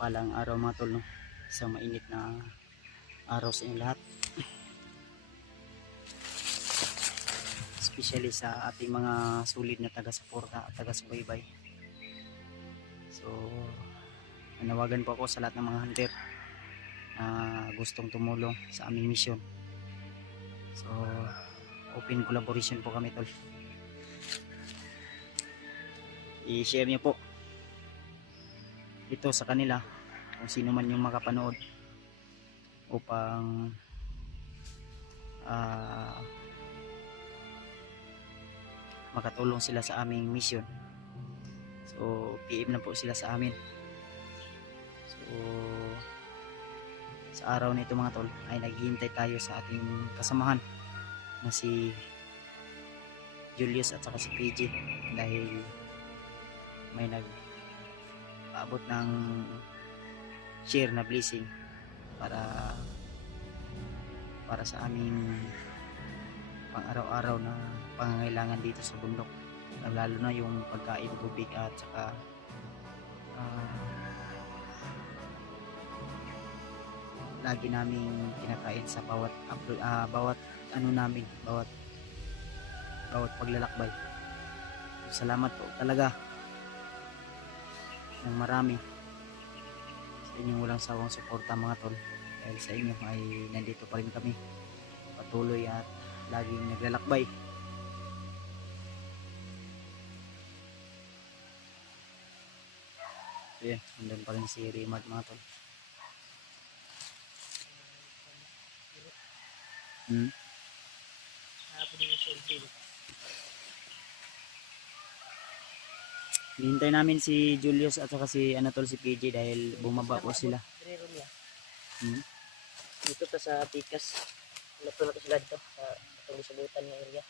Mapagpalang araw mga tol, no? Isang mainit na araw sa inyo lahat. Especially sa ating mga sulit na taga-suporta at taga-subaybay. So, nanawagan po ako sa lahat ng mga hunter na gustong tumulong sa aming mission. So, open collaboration po kami tol. I-share niyo po ito sa kanila kung sino man yung makapanood upang makatulong sila sa aming mission. So PM na po sila sa amin. So sa araw na ito mga tol ay naghihintay tayo sa ating kasamahan na si Julius at saka si PG, dahil may nag-abot ng share na blessing para sa aming pang araw-araw na pangangailangan dito sa bundok, lalo na yung pagkain, tubig at saka lagi naming kinakain sa bawat ano namin, bawat paglalakbay. Salamat po talaga ng marami sa inyong walang sawang suporta mga tol. Dahil sa inyo ay nandito pa rin kami patuloy at laging naglalakbay. Ayan, nandun pa rin si Rimard mga tol. Hintay namin si Julius at saka si Anatol, si PJ, dahil bumaba po sila. Dito ta sa Tikas. Nato na sila dito sa itong sabutan ng area.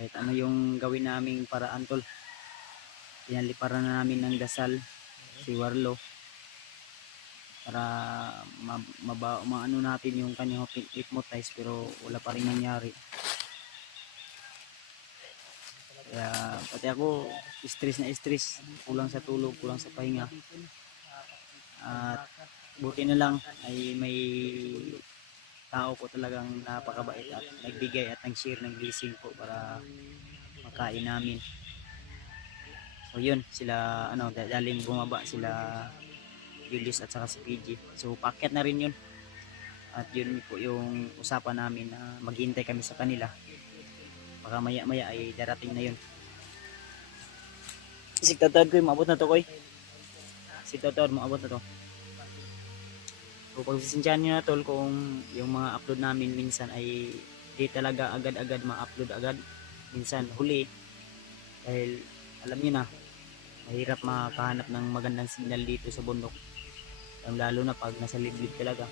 Kahit ano yung gawin naming paraan tol, pinaliparan na namin ng dasal si Warlo para maano natin yung kanyang hypnotize, pero wala pa rin nangyari. Kaya pati ako stress na stress, kulang sa tulog, kulang sa pahinga. At buti na lang ay may tao po talagang napakabait at nagbigay at nag-share ng blessing po para makain namin. So yun, sila daling bumaba sila Julius at saka si PG. So packet na rin yun. At yun po yung usapan namin na maghintay kami sa kanila. Baka maya maya ay darating na yun. Si Tatad ko, maabot na to koy. Si Tatad, maabot na to. So pagsisensyahan nyo na tol kung yung mga upload namin minsan ay di talaga agad-agad ma-upload agad. Minsan huli, dahil alam nyo na, mahirap makahanap ng magandang signal dito sa bundok, lalo na pag nasa liblib talaga.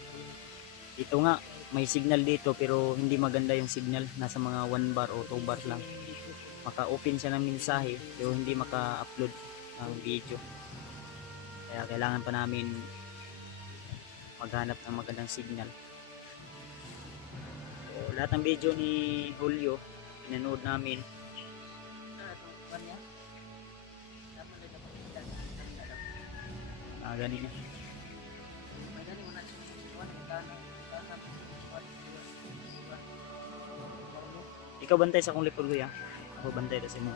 Dito nga may signal dito pero hindi maganda yung signal, nasa mga 1 bar o 2 bar lang. Maka-open siya ng mensahe pero hindi maka-upload ng video, kaya kailangan pa namin maghanap ng magandang signal. So, lahat ng video ni Julio pinanood namin. Ganito. Ikaw bantay sa akong likod kuya. Ako bantay sa mo.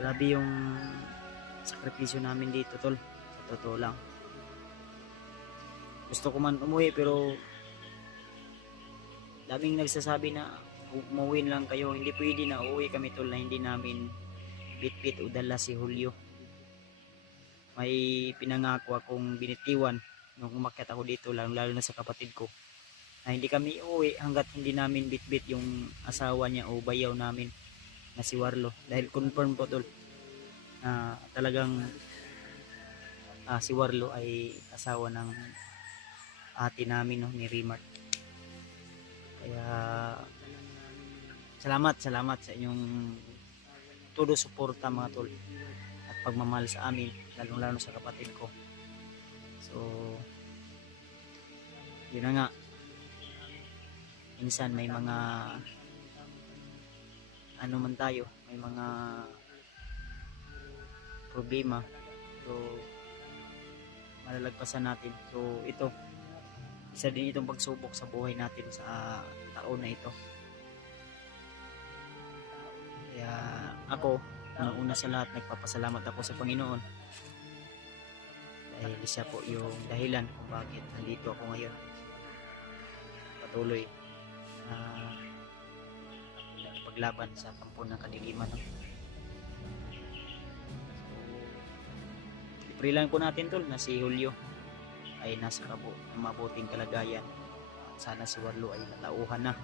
Grabe yung sakripisyo namin dito tol, sa totoo lang. Gusto ko man umuwi pero daming nagsasabi na umuwi lang kayo. Hindi pwede na uuwi kami tol na hindi namin bit-bit o dala si Julio. May pinangako akong binitiwan nung umakyat ako dito, lalo na sa kapatid ko, na hindi kami uuwi hanggat hindi namin bit-bit yung asawa niya o bayaw namin na si Warlo. Dahil confirm po tol na talagang si Warlo ay asawa ng ate namin, ni Rimard. Kaya salamat sa inyong todo suporta mga tol at pagmamahal sa amin, lalo sa kapatid ko. So yun na nga, minsan may mga ano man tayo, may mga problema, so malalagpasan natin. So ito, isa din itong pagsubok sa buhay natin sa taon na ito. Kaya ako, una sa lahat, nagpapasalamat ako sa Panginoon dahil siya po yung dahilan kung bakit nandito ako ngayon, patuloy na paglaban sa kampo ng kadiliman. Pray lang po natin tol na si Julio ay nasa mabuting kalagayan. Sana si Warlo ay natauhan na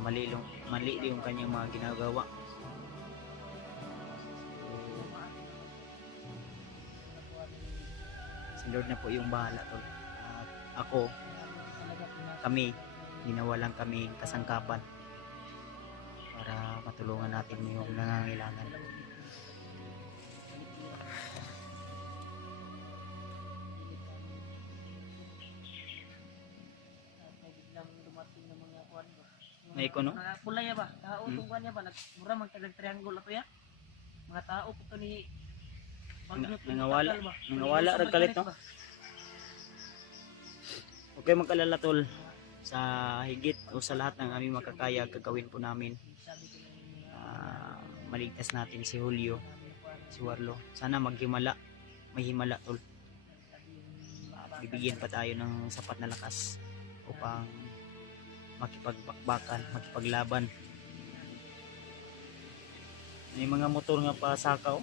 mali yung kanyang mga ginagawa. Si Lord na po yung bahala tol. At ako, kami, ginawa lang kaming kasangkapan para matulungan natin yung nangangailangan. May ikono? Mga pulay ya ba? Tao tong kuan ya ba? Mura man tag triangle ato ya. Mga tao po to ni nangawala ra kalit no. Okay, mag-alala tol, sa higit o sa lahat ng aming makakaya gagawin po namin. Maligtas natin si Julio, si Warlo. Sana may himala tol. Bibigyan pa tayo ng sapat na lakas upang makipagbakbakan, makipaglaban. May mga motor nga pa sakaw.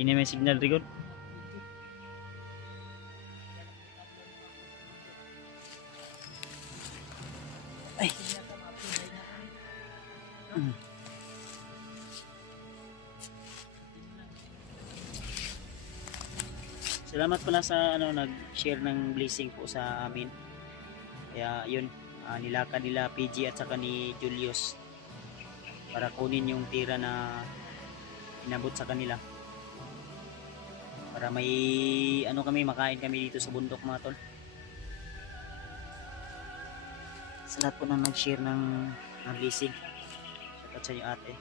Ini may signal rigod. Ay. Salamat pala sa nag-share ng blessing po sa amin. Kaya yun, nilakad nila PG at saka ni Julius para kunin yung tira na inabot sa kanila. Para may makain kami dito sa bundok mga tol. Sa lahat po na nag-share ng blessing. Shoutout sa inyo ate.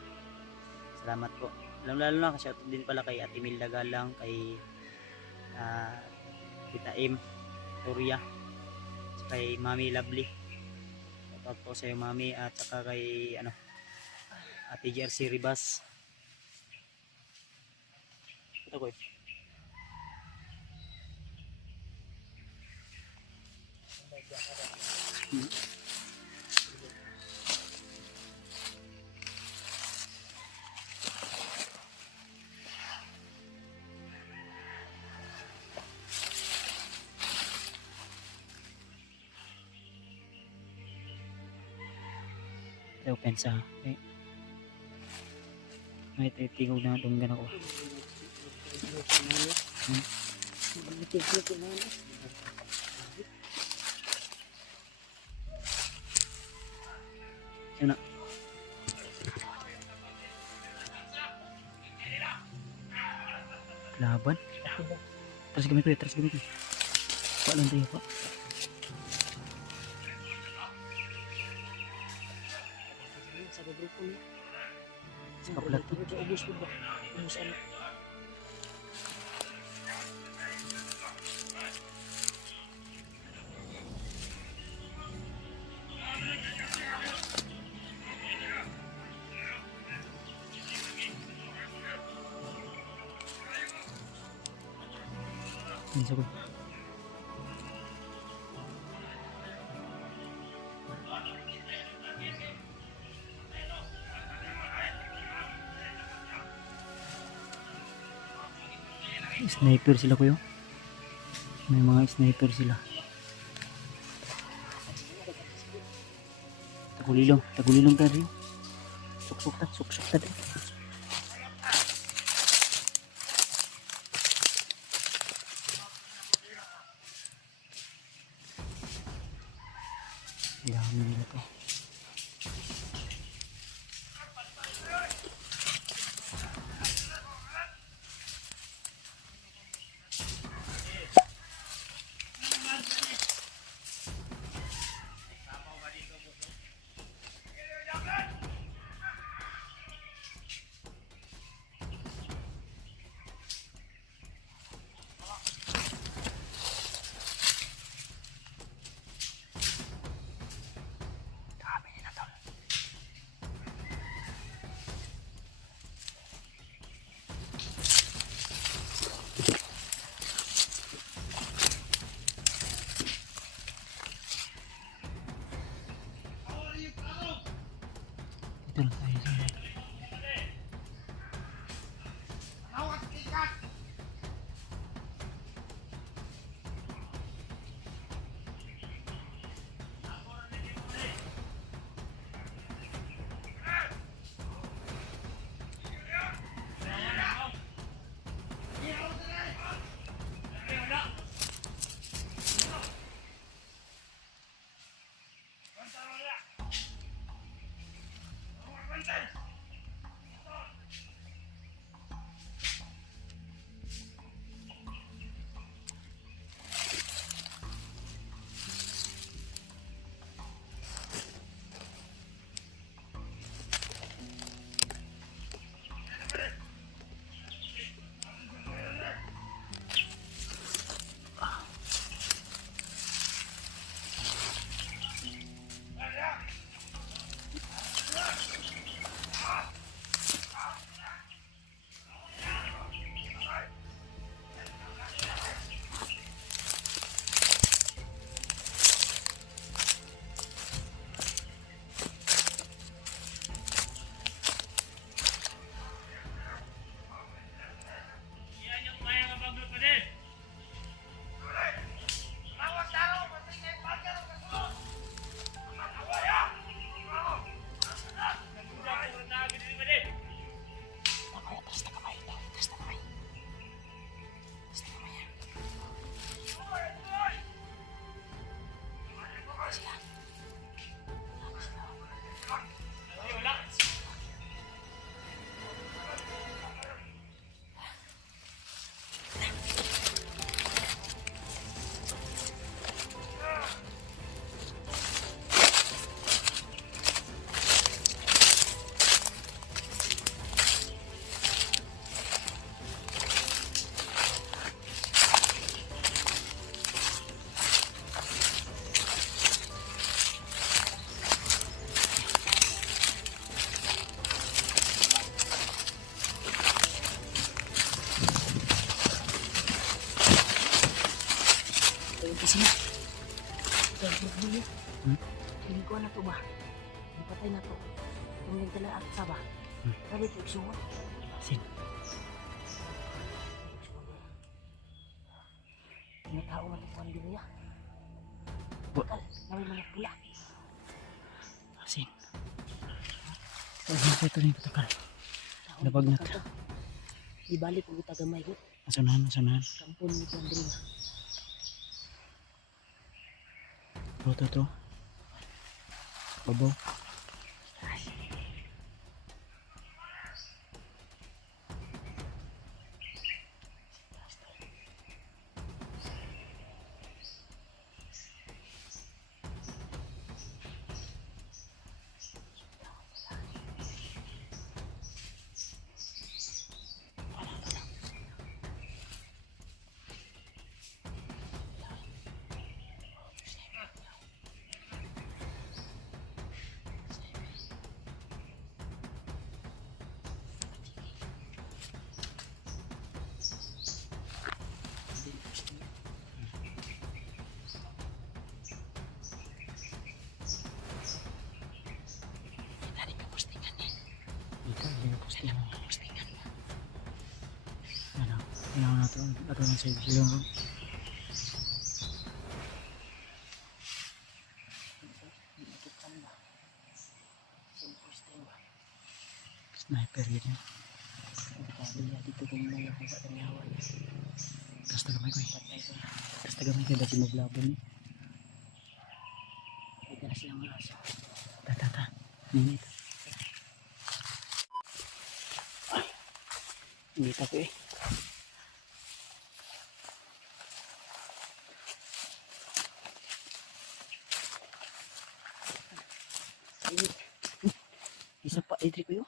Salamat po. Lalo na shoutout din pala kay Ate Milda Galang, kay Tita M Toria, kay Mami Lovely. Shoutout po sa iyo Mami, at saka kay Ate Jersey Ribas. Ito ko open sa may titingog na tunggan ako. Yun na. Laban. Terus gimana tuh ya? Pak lantai ya pak. Kapelat tuh. Bisa kok. Sniper sila kuya. May mga sniper sila. Tagulilong tadi. Suksuk tadi. Dami nila to. Dami nila to. Dito lang tayo sa Kasi na. Hindi ko na to ba? Patay na to. Kung nagdala at sa ba? Pwede ito iksuwa. Sin. May tao man ito ang dili. Bakal, naway mga pula. Sin. Ito rin patakal. Labag na to. Di balik kung kita gamay ko. Masunahan, masunahan. Kampun nito ang dili. To. Babaw. Postingan. Ano? Kailangan natin. Ato lang sa silong. Sniper yun. Dito kung may ako sa tanyawan. Kasta gamay ko eh. Kasta gamay ko dati maglabon. Ito Wala silang mga aso. Ta. Minit. Hindi ako eh. Init. Isa pa, Idri ko yun.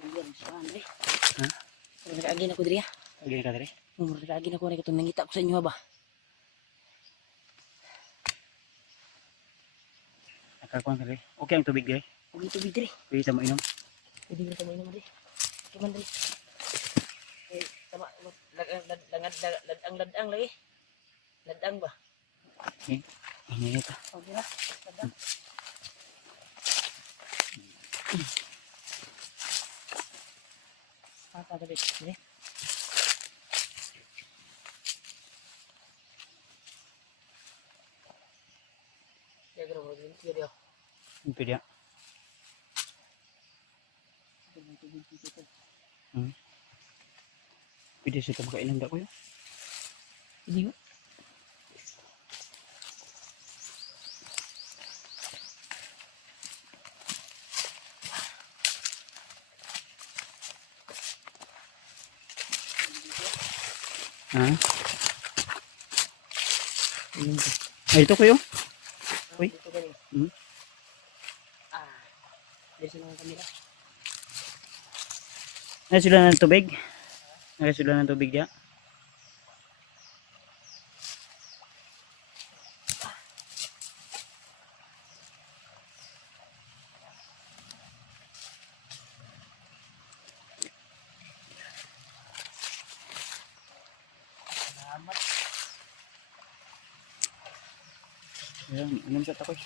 Ayan siya, Andre. Ha? Nag-agin ako diri. Lagi ka dali. Nag-agin ako na itong nangita ko sa inyo ba? Nakakuha ka dali. Okay ang tubig dali. Huwag yung tubig diri. Pwede sa mo inom. Pwede mo tamo naman diri. Kuman diri. Eh, tama. Ladang lagi. Ladang ba? Hinihit ka. O, dira. Ladang. Pata dali. Diri. Ya, gano'n mo. Diri ako. Pwede ya. Pwede siya makainom da ko yun. Hindi mo? Ha? Inom ko. Ay, ito ko yun. Uy. Dito ganun. Hmm? Dito lang ang kamera. Nasa sila ng tubig. Nasa sila ng tubig ya. Salamat. Ayan, inom sa takoy.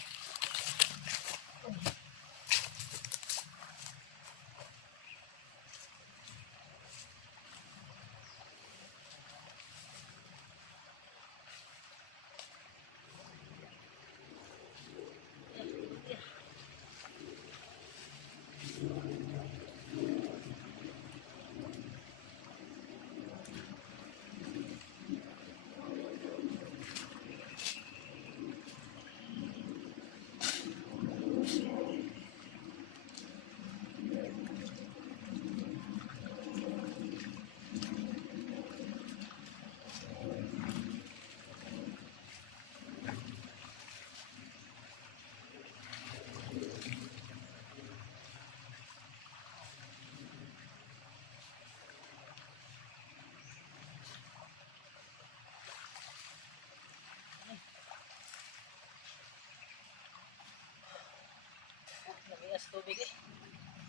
Nag-ias tubig eh.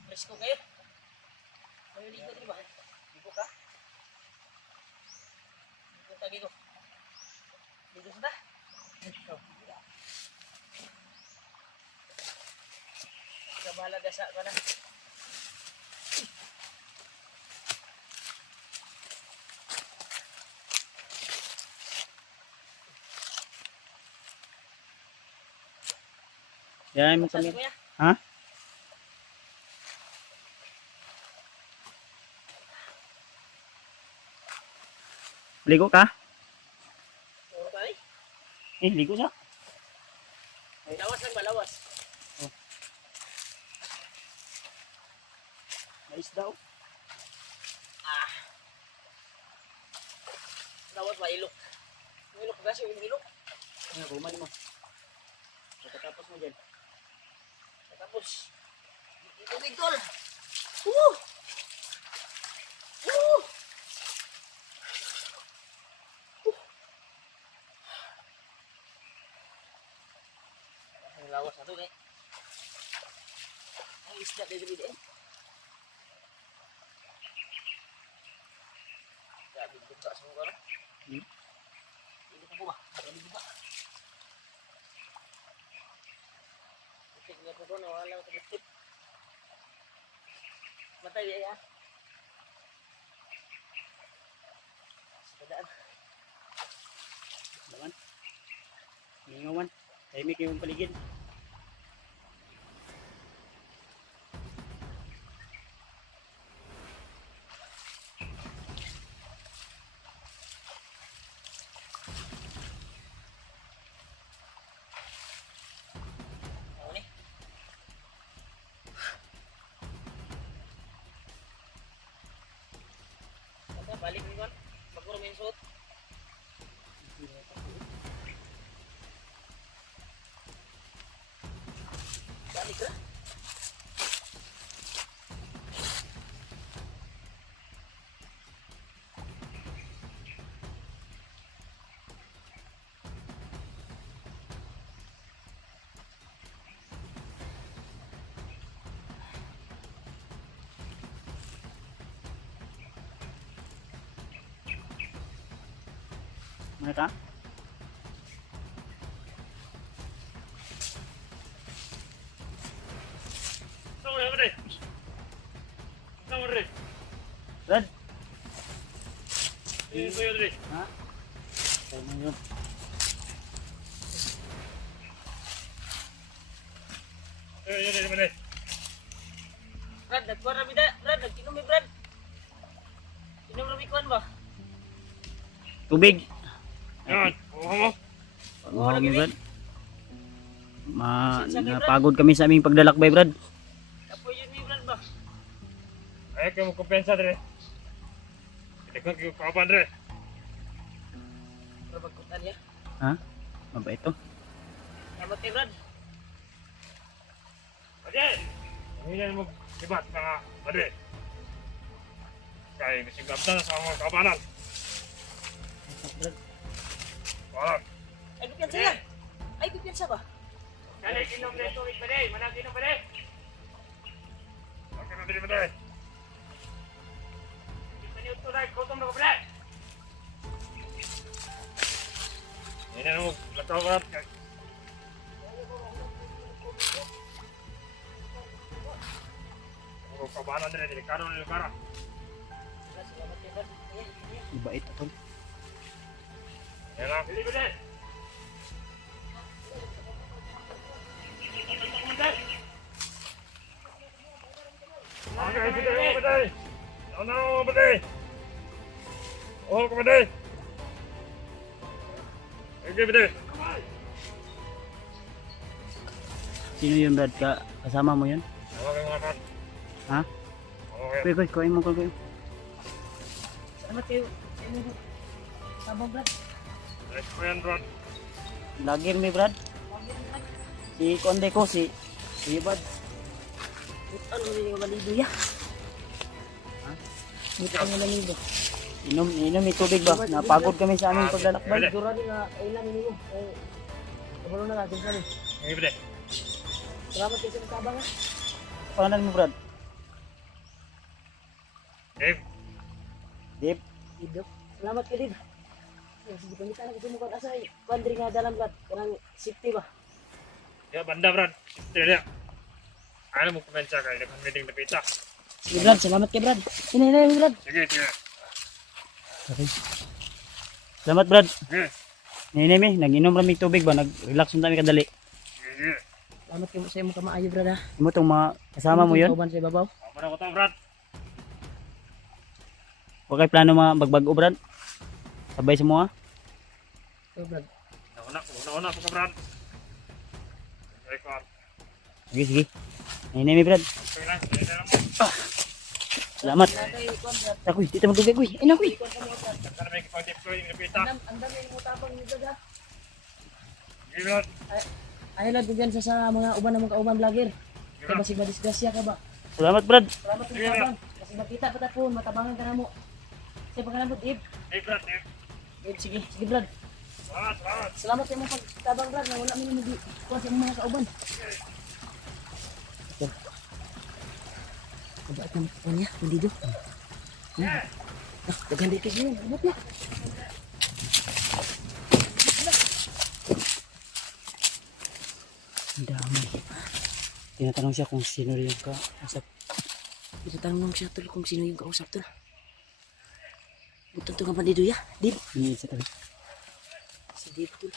Presko kayo. May ligo din ba? Ligo ka? Ligo ka dito. Ligo sa ta? Ikaw. Kabala gasa ka na. Yan mo Saan kami. kuya? Ha? Ligo ka? Puro ka eh. Ligo siya. Lawas lang ba? Lawas. Mais daw. Lawas ba? Ilok. Ilok ba siya? Ilok. Ano, buman mo. Pagkatapos mo dyan. Tapos. Ito big tol. Woo! Woo! Ang lawas na ito eh. Ang isda dito din. Grabe buka sa mga ano. Hindi ko ba? Grabe buka. Tingnan ko doon, wala ko tip. Matay ya. Sadaan. Laman. Lingawan. Tahimik yung paligid. balik ni kon. Maguro may suot. Balik ra. Mana ka? Brad. Ha? Tayo na yun. Brad, nagkuhan rami da. Brad, nagkinom mi Brad. Inom rami kuhan ba? Tubig. Yan, mo. Oo, Brad. Napagod kami sa aming paglalakbay, Brad. Apoy yun mi Brad ba? Ay, kayo mo kumpensa dre. Ikaw kayo kapan dre. Para magkutan niya. Ha? Mabait to. Salamat kay Brad. Ade! Hindi mo libat mga ade. Kaya masigabda sa mga kabanan. Brad. Wala. Ay, kumpiyansa yan. Ay, kumpiyansa ba? Kaya inom na ito, ipade. Manang inom pade. Okay na dre pade. Ipaniut ko na, kutom na ko pade. Hindi na mo, lakaw ka. Kabanan dre, delikado na lugar. Salamat kay Brad. Ayan, ayan. Mabait to. Yan lang. Pili pade. Okay, pide mo pade. Ano mo pade? Oh, ko pade. Okay, pade. Sino yun, Brad? Kasama mo yun? Okay, mga kat. Ha? Okay. Kuy, kuhain mo, kuy. Salamat kayo. Sabang Brad. Next po yan, Rod. Lagir mi, Brad. Si Konde ko, si Bad. Ano nila yung malido ya? Ha? Butan nga malido. Inom may tubig ba? Napagod kami sa aming paglalakbay. Dura din nga, ilan ninyo. Eh, kabalo na natin sa rin. Okay, pade. Salamat kayo sa sabang ha. Pangalan mo, Brad? Dave. Dip. Ido. Salamat kayo din. Sige, pamitan na kasi mo kung asay. Pandri nga dalam Brad. Karang safety ba? Ya, banda, Brad. Tidak. Ano mo kumensya kayo? Nakan meeting na pita. Sige Brad, salamat kay Brad. Inay Brad. Sige, sige. Okay. Salamat, Brad. Sige, Nene, nag-inom kami tubig ba? Nag-relax mo kami kadali. sige. Salamat kayo sa imo kamaayo Brad ha. Imo tong mga kasama mo yun? Kauban sa ibabaw. Ako na ko to, Brad. Huwag kayo plano mga bagbag-o, Brad. Sabay sa mga. So Brad. Una ko ka, Brad. Okay, ko. Sige, sige. Nene, Brad. Okay na, sige na mo. Salamat. Natay kon Brad. Ako, dito magtubig, kuy. Ay, nakuy. Kon sa mo Brad. Saan may kipag-tip ko yung napita? Ang dami mo tapang ni Brad ha. Sige, Brad. Ay lad bigyan sa mga uban namang kauban vlogger. Kaya basig madisgrasya ka ba? Salamat, Brad. Salamat sa tabang. Kasi nakita pa tapon, matabangan ka na mo. Sige pagkanabot Ib. Hey, Brad. Hey. Ib sige, sige Brad. Salamat. Salamat sa imong pagtabang Brad na wala mo nimo di kuan sa imong mga kauban. Ito. Kabait naman ko niya, hindi do. Paganda kasi yun, abot na. Ang dami. Tinatanong siya kung sino yung kausap. Itatanong siya tol kung sino yung kausap tol. Buton to nga bandido ya, Dib. Hindi sa tabi. Si Dib tol.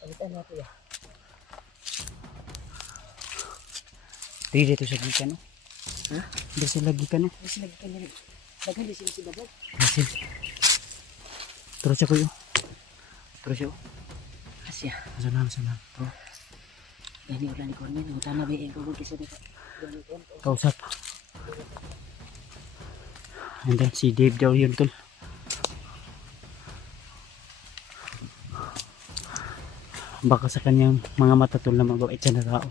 Palitan nato ya. Dito sa gikan, no? Ha? Dito sa gikan, no? Kasi lagi kanya daghan di sila si Babaw. Kasi. Terus siya kuyo. Terus siya. Asya. Sana. Terus. Yani ulan ni Cornel, utama ba yung kagod kasi dito. Kausap. And then si Dave daw yun tol. Baka sa kanyang mga mata tol na mabait siya na tao.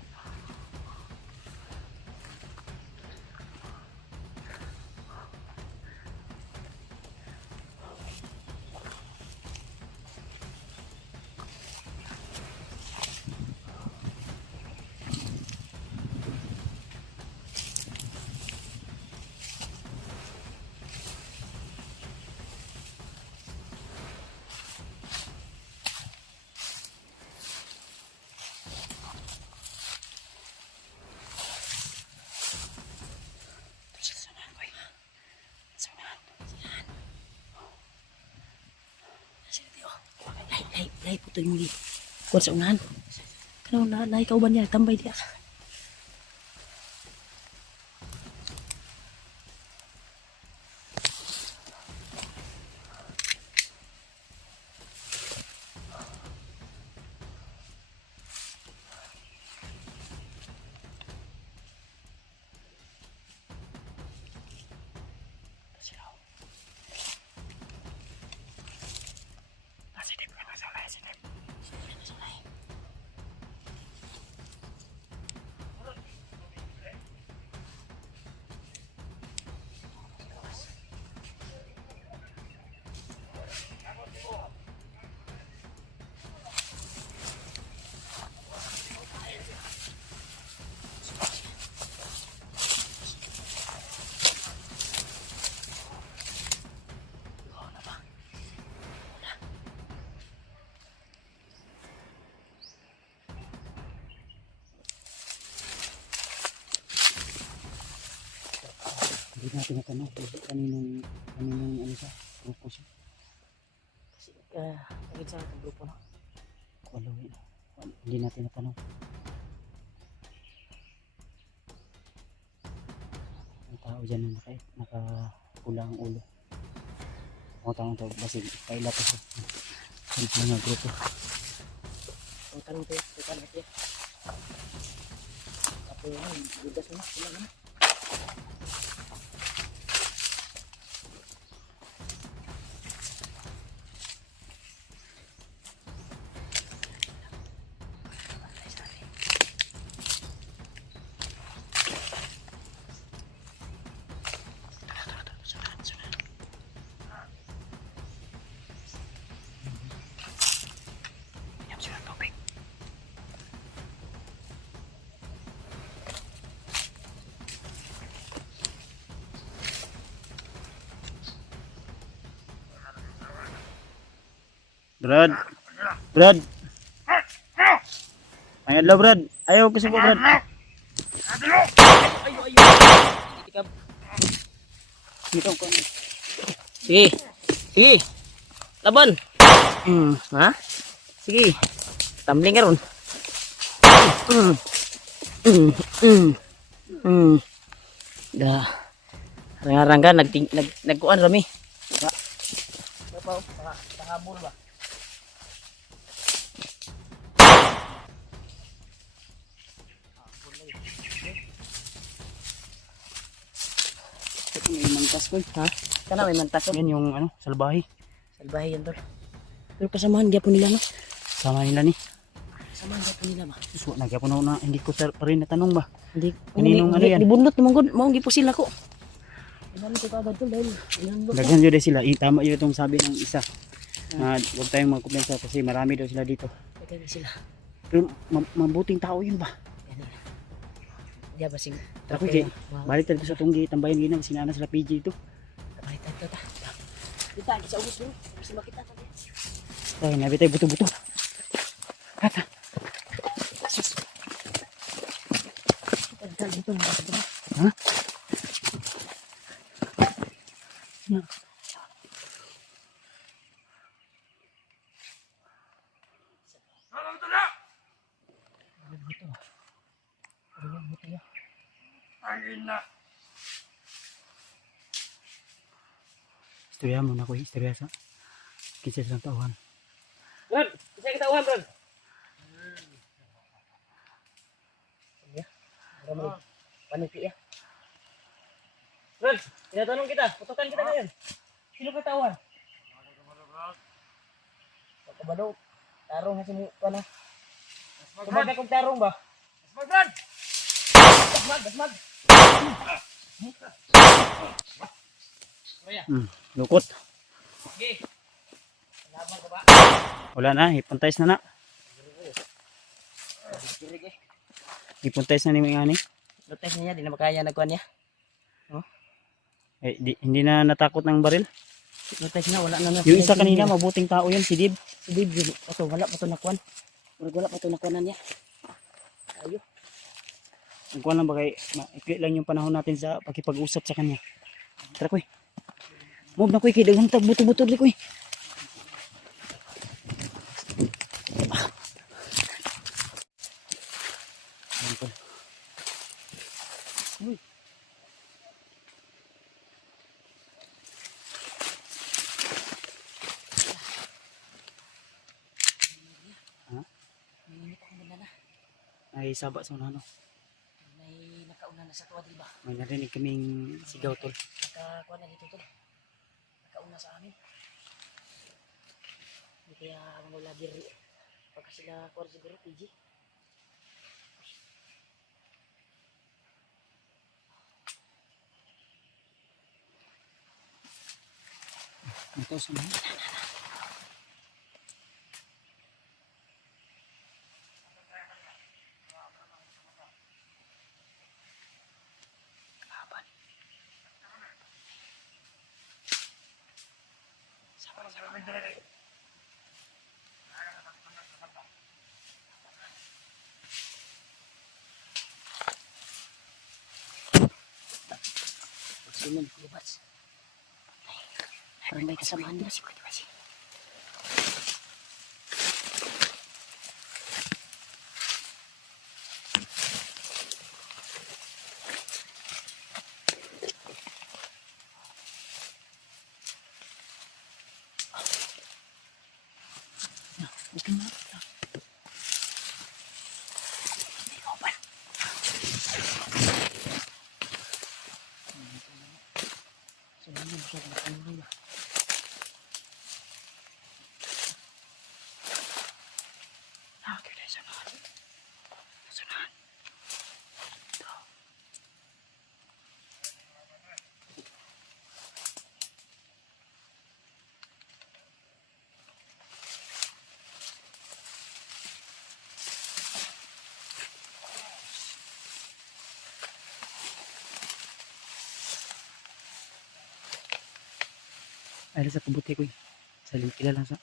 Lay puto yung mga kuwan sa unahan. Kanaw na ikaw ba niya tambay diya. Hindi natin natanong kaninong ano siya, grupo siya. Kasi naging sa ating grupo na. Kuwaluhin. Hindi natin natanong. Ang tao dyan na nakapula ang ulo. Ang taong tao, basig, kaila pa siya. Saan sila nga grupo. Ang tanong tayo, ito natin. Tapos yan, budas na, sila na. Brad. Ayan lo Brad. Ayaw ko sa Brad. Dito ko. Sige. Sige. Laban. Ha? Sige. Tumbling ka ron. Da. Rangarangga nagkuan rami. Ba. Pahabol ba? May mantas ko. Ha? Kana may mantas. Yan yung ano, salbahe. Salbahe yan tol. Pero kasamahan gyapon nila no. Sama nila ni. Kasamahan gyapon nila ba. So nagyapon ako na hindi ko pa rin natanong ba. Hindi. Kaninong ano yan? Dibundot naman gud, mao gipo sila ko. Inano ko kagad tol dahil inano. Daghan yun sila. Tama yun itong sabi ng isa. Na huwag tayong magkumpensa kasi marami daw sila dito. Kaya sila. Pero mabuting tao yun ba? Dia basing Ako balik tayo sa tunggi, tambayan ginang sinana sila PJ ito. balik tayo ta. Kita sa ubos mo. Kasi makita ta. Ay, nabi tayo buto-buto. Hata. Dito na dito. Ha? Ya. Istorya mo na ko, istorya sa kisah sa tauhan. Brad, bisa kita uhan, Brad. Ya. Ramai. Panitia ya. Brad, tinatanong kita. Putukan kita ngayon. Sino ka tawar? Pagkabalo. Tarong nga sinuka na. Kumbaga kong tarong ba? Brad! Dasmag! Lukot. Okay. Laban ka ba? Wala na, ipuntays na na. Ipuntays na ni mga ani. Lutes niya, di na makaya nagkuhan niya. Hindi na natakot ng baril. Lutes na, wala na. Yung isa kanina, mabuting tao yun, si Dib. Si Dib, wala pa ito nakuhan. Wala pa ito nakuhanan niya. Ayo. Ang kuha lang ba kay, maikli lang yung panahon natin sa pakipag-usap sa kanya. Tara koy. Move na koy, kay dagang tag buto-buto li koy. Ay saba sa unano. May nakauna na sa tuwa, di ba? May narinig kaming sigaw tol. Nakakuha na dito tol. Nakauna sa amin. Hindi kaya mga lagir. Pagka sila kuha siguro, PG. Ito sa mga. Sunod, lubas. Parang may kasamahan nila si Kuya. Okay na. Ay sa kabuti koy. Sa limpila lang sa.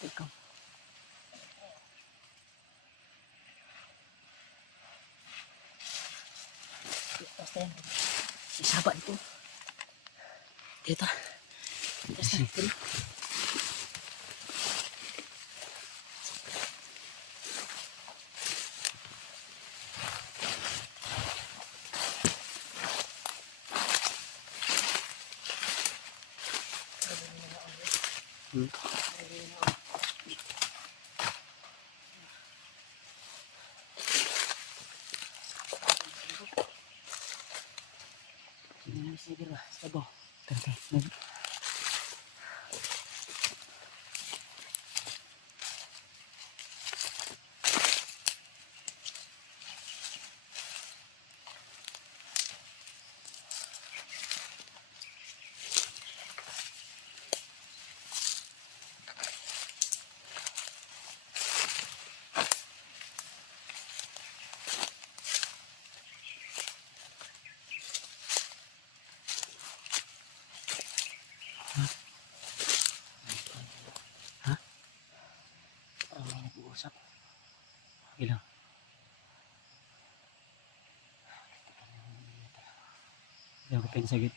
Ikaw. Basta yan. Isaba dito. Dito. Basta dito. Sige ba, sabaw. Tara. Parang may nag-uusap. Ilang. Ilang ko pensagit.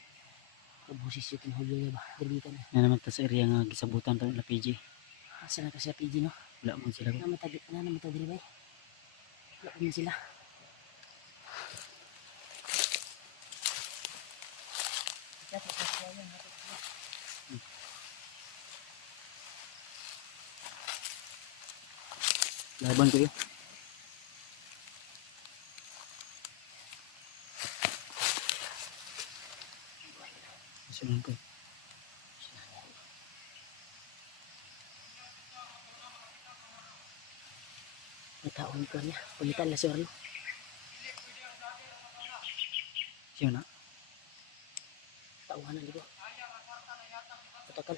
Kabusis yung tinahulyo niya ba? Dalitan na. Na naman ta sa area nga gisabutan to na PG. Asa na kasi PG no? Wala mo sila. Namatagit na naman ito dili ba? Wala pa man sila. Laban ko yun. Sunod ko. May taon ko niya. Pulitan na siya. Siya na. Tauhan na dito. Butakal.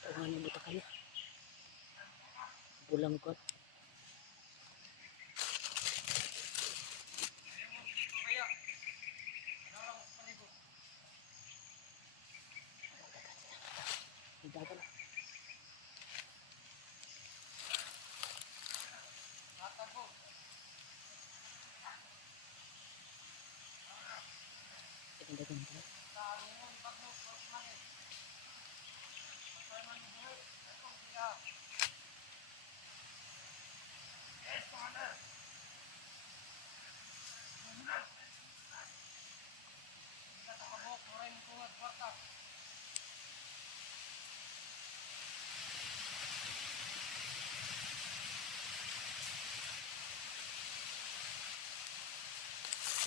Tauhan na butakal niya. Pulang ko. Dagan na. Dagan na.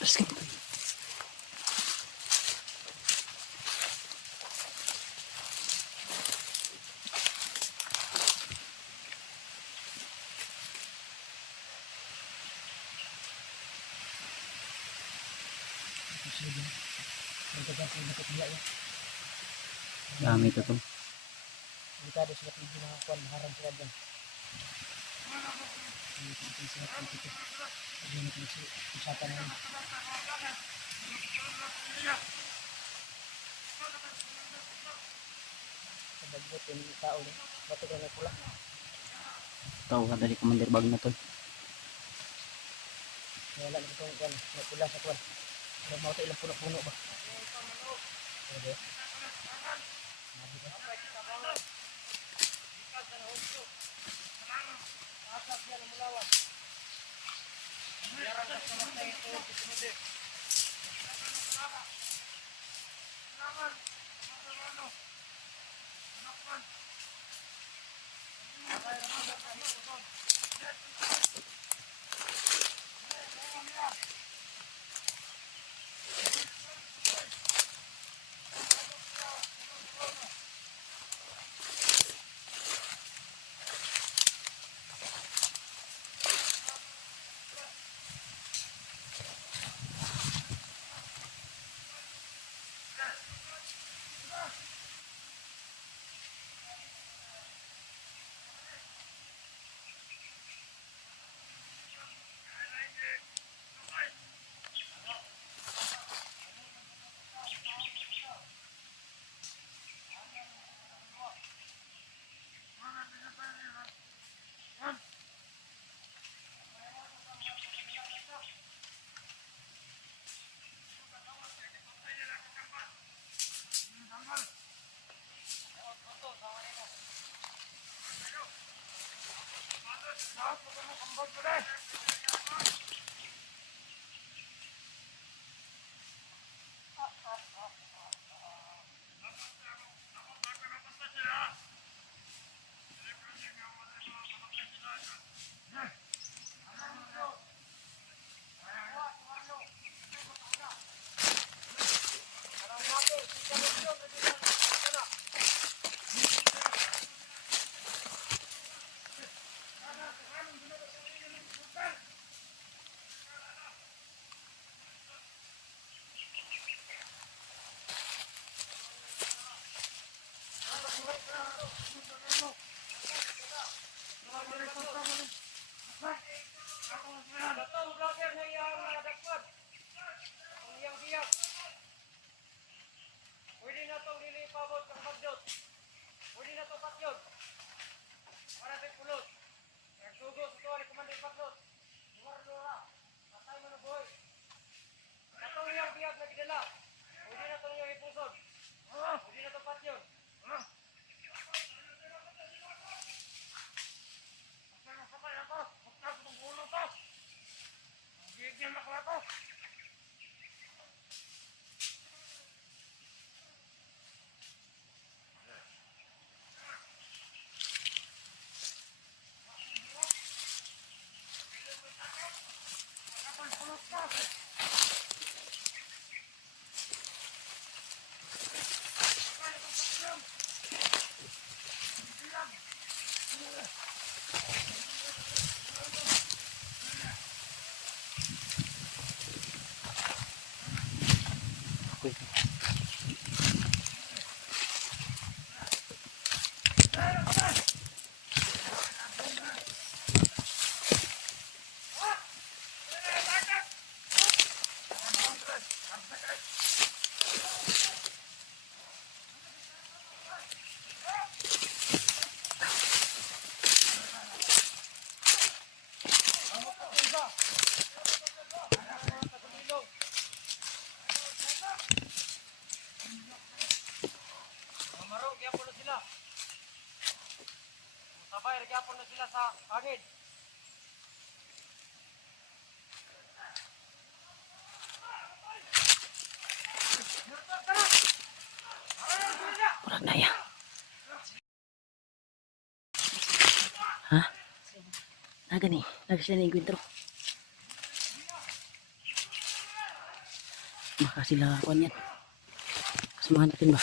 Let's go. Dami ito to. Delikado sila kung hindi nakakuha, maharang sila dyan. Usapan na yun. Sa bagot yung tao niya. Bato ka na pula. Tao ka dali commander bag na to. Wala na itong kwan. May pula sa kwan. May mauto ilang puno-puno ba? Pwede. Mabi ka. sila sa hangin. Kurang daya. Ha? Naga nih, naga sila na encuentro. Baka sila kuan yan. Kasamahan natin ba?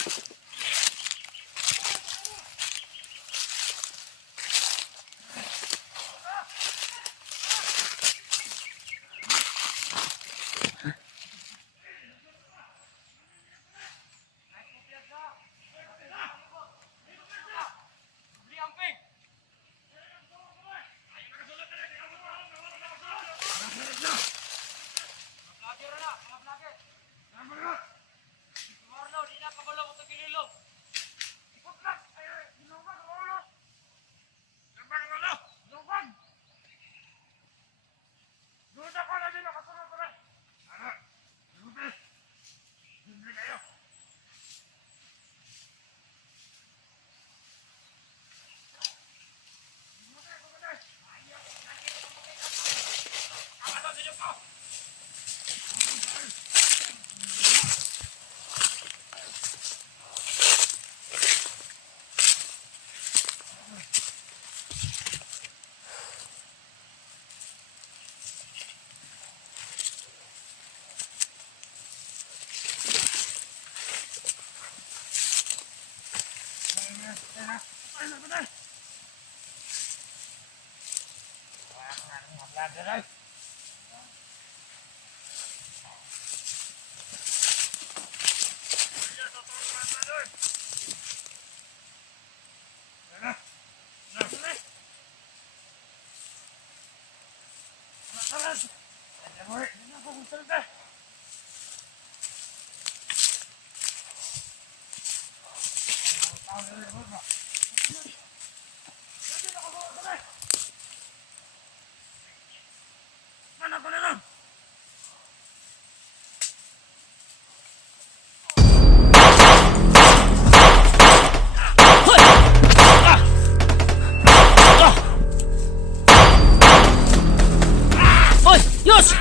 Hoy! Yus!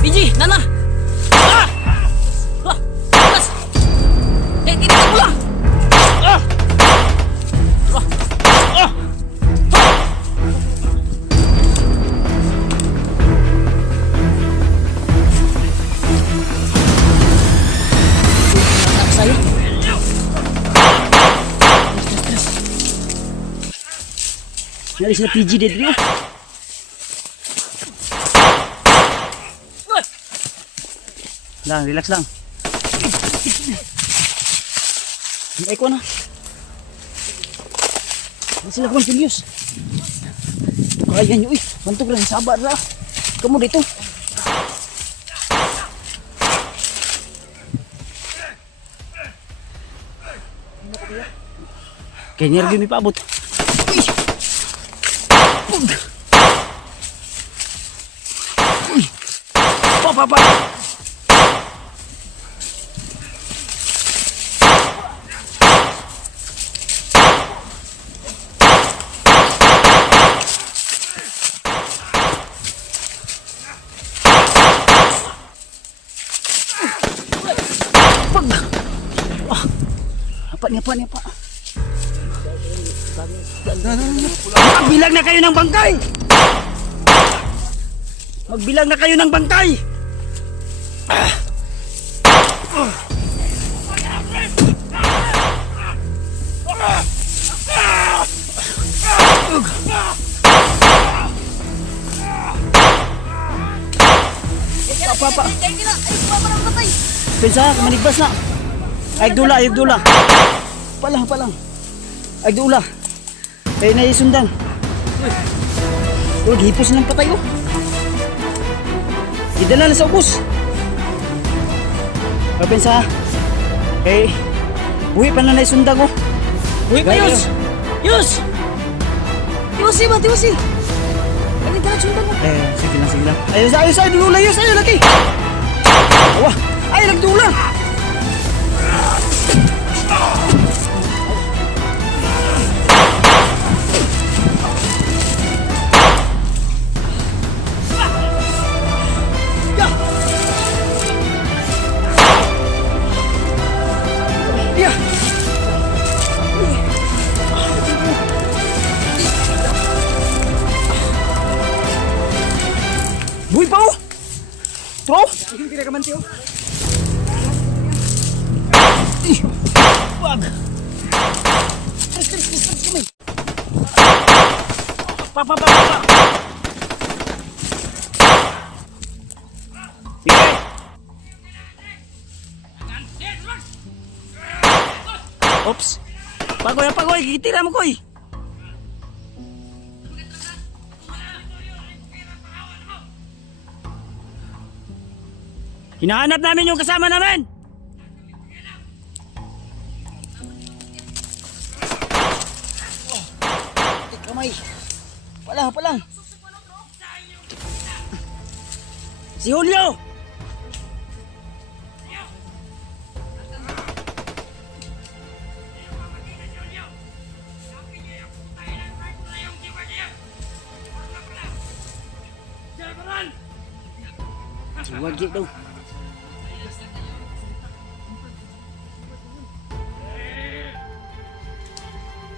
Biji! Nana! Ah! Ah! Alas! Kita pulang! Ah! Ah! Ah! Anak saya. Nyari sila PG deh dulu. Lang, relax lang. Ay ko na. Hindi sila confused. Kaya nyo eh. Bantog lang, sabar na. Kamu dito. Kaya niragyo may paabot. Uy! Pug! Uy! Pa! Apa nih? Magbilang na kayo ng bangkay! Magbilang na kayo ng bangkay! Apa? Pensa, manibas na. Ayag dula. Palang. Ayag dula. Kaya naisundan. Uy, hipos ng patay oh. Idala na sa ubos. Pensa. Eh, uwi pa na naisundan ko. Uwi pa Yus. Tiwasi. Ano ka nagsundan mo? Sige lang. Ayos, dula Yus, ayo lagi. Wah, ay nagdula. naman tiyo. Wag. Pa. Sige. Oops. Pagoy, gitira mo koy. Hinahanap namin yung kasama namin. Kamay. Wala pa lang. Si Julio. Wag daw.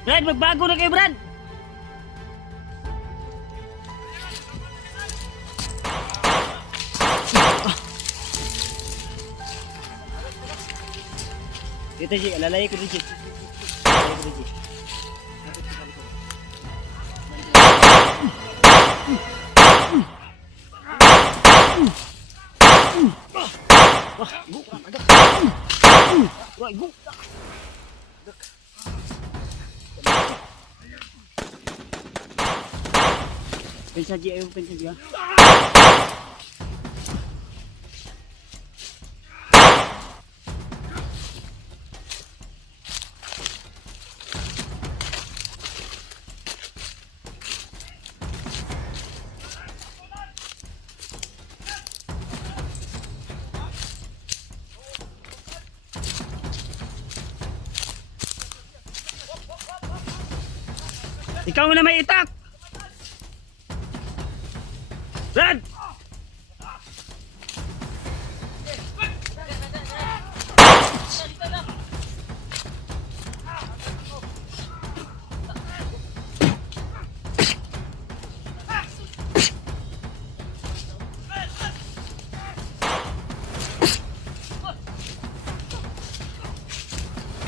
Brad, magbago na kayo, Brad. Dito, G. Alalay ko dito, G. Wah, go. Agak. Wah, go. Pensa G, ayaw pensa G, ha? Ikaw na may itak! Brad!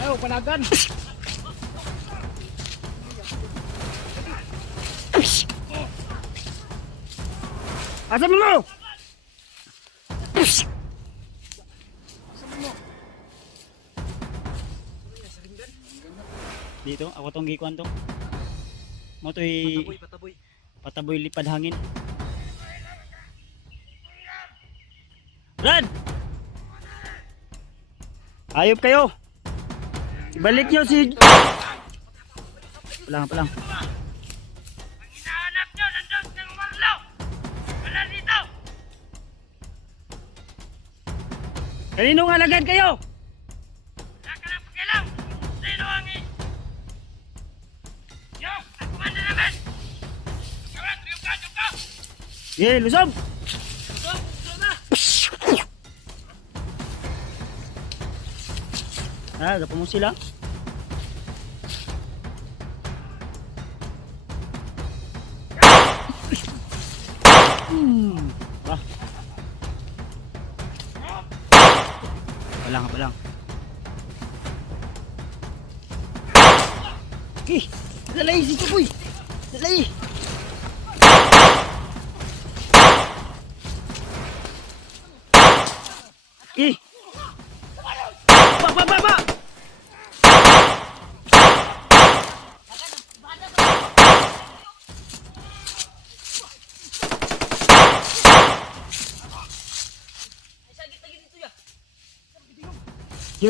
Ayaw, panagan! Asa mo? Dito, ako tong gikuan to. Mo to'y pataboy lipad hangin. Brad! Ayop kayo. Ibalik nyo si... Palang. Kaninong alagad kayo? Wala ka lang pakialam. Sino ang Yo, ako man na naman. Kawan, tuyok ka. Sige, lusob! Gapa mo sila. Wah. Palang. Okay, dalay si Tuboy. Dalay. Okay. Ba.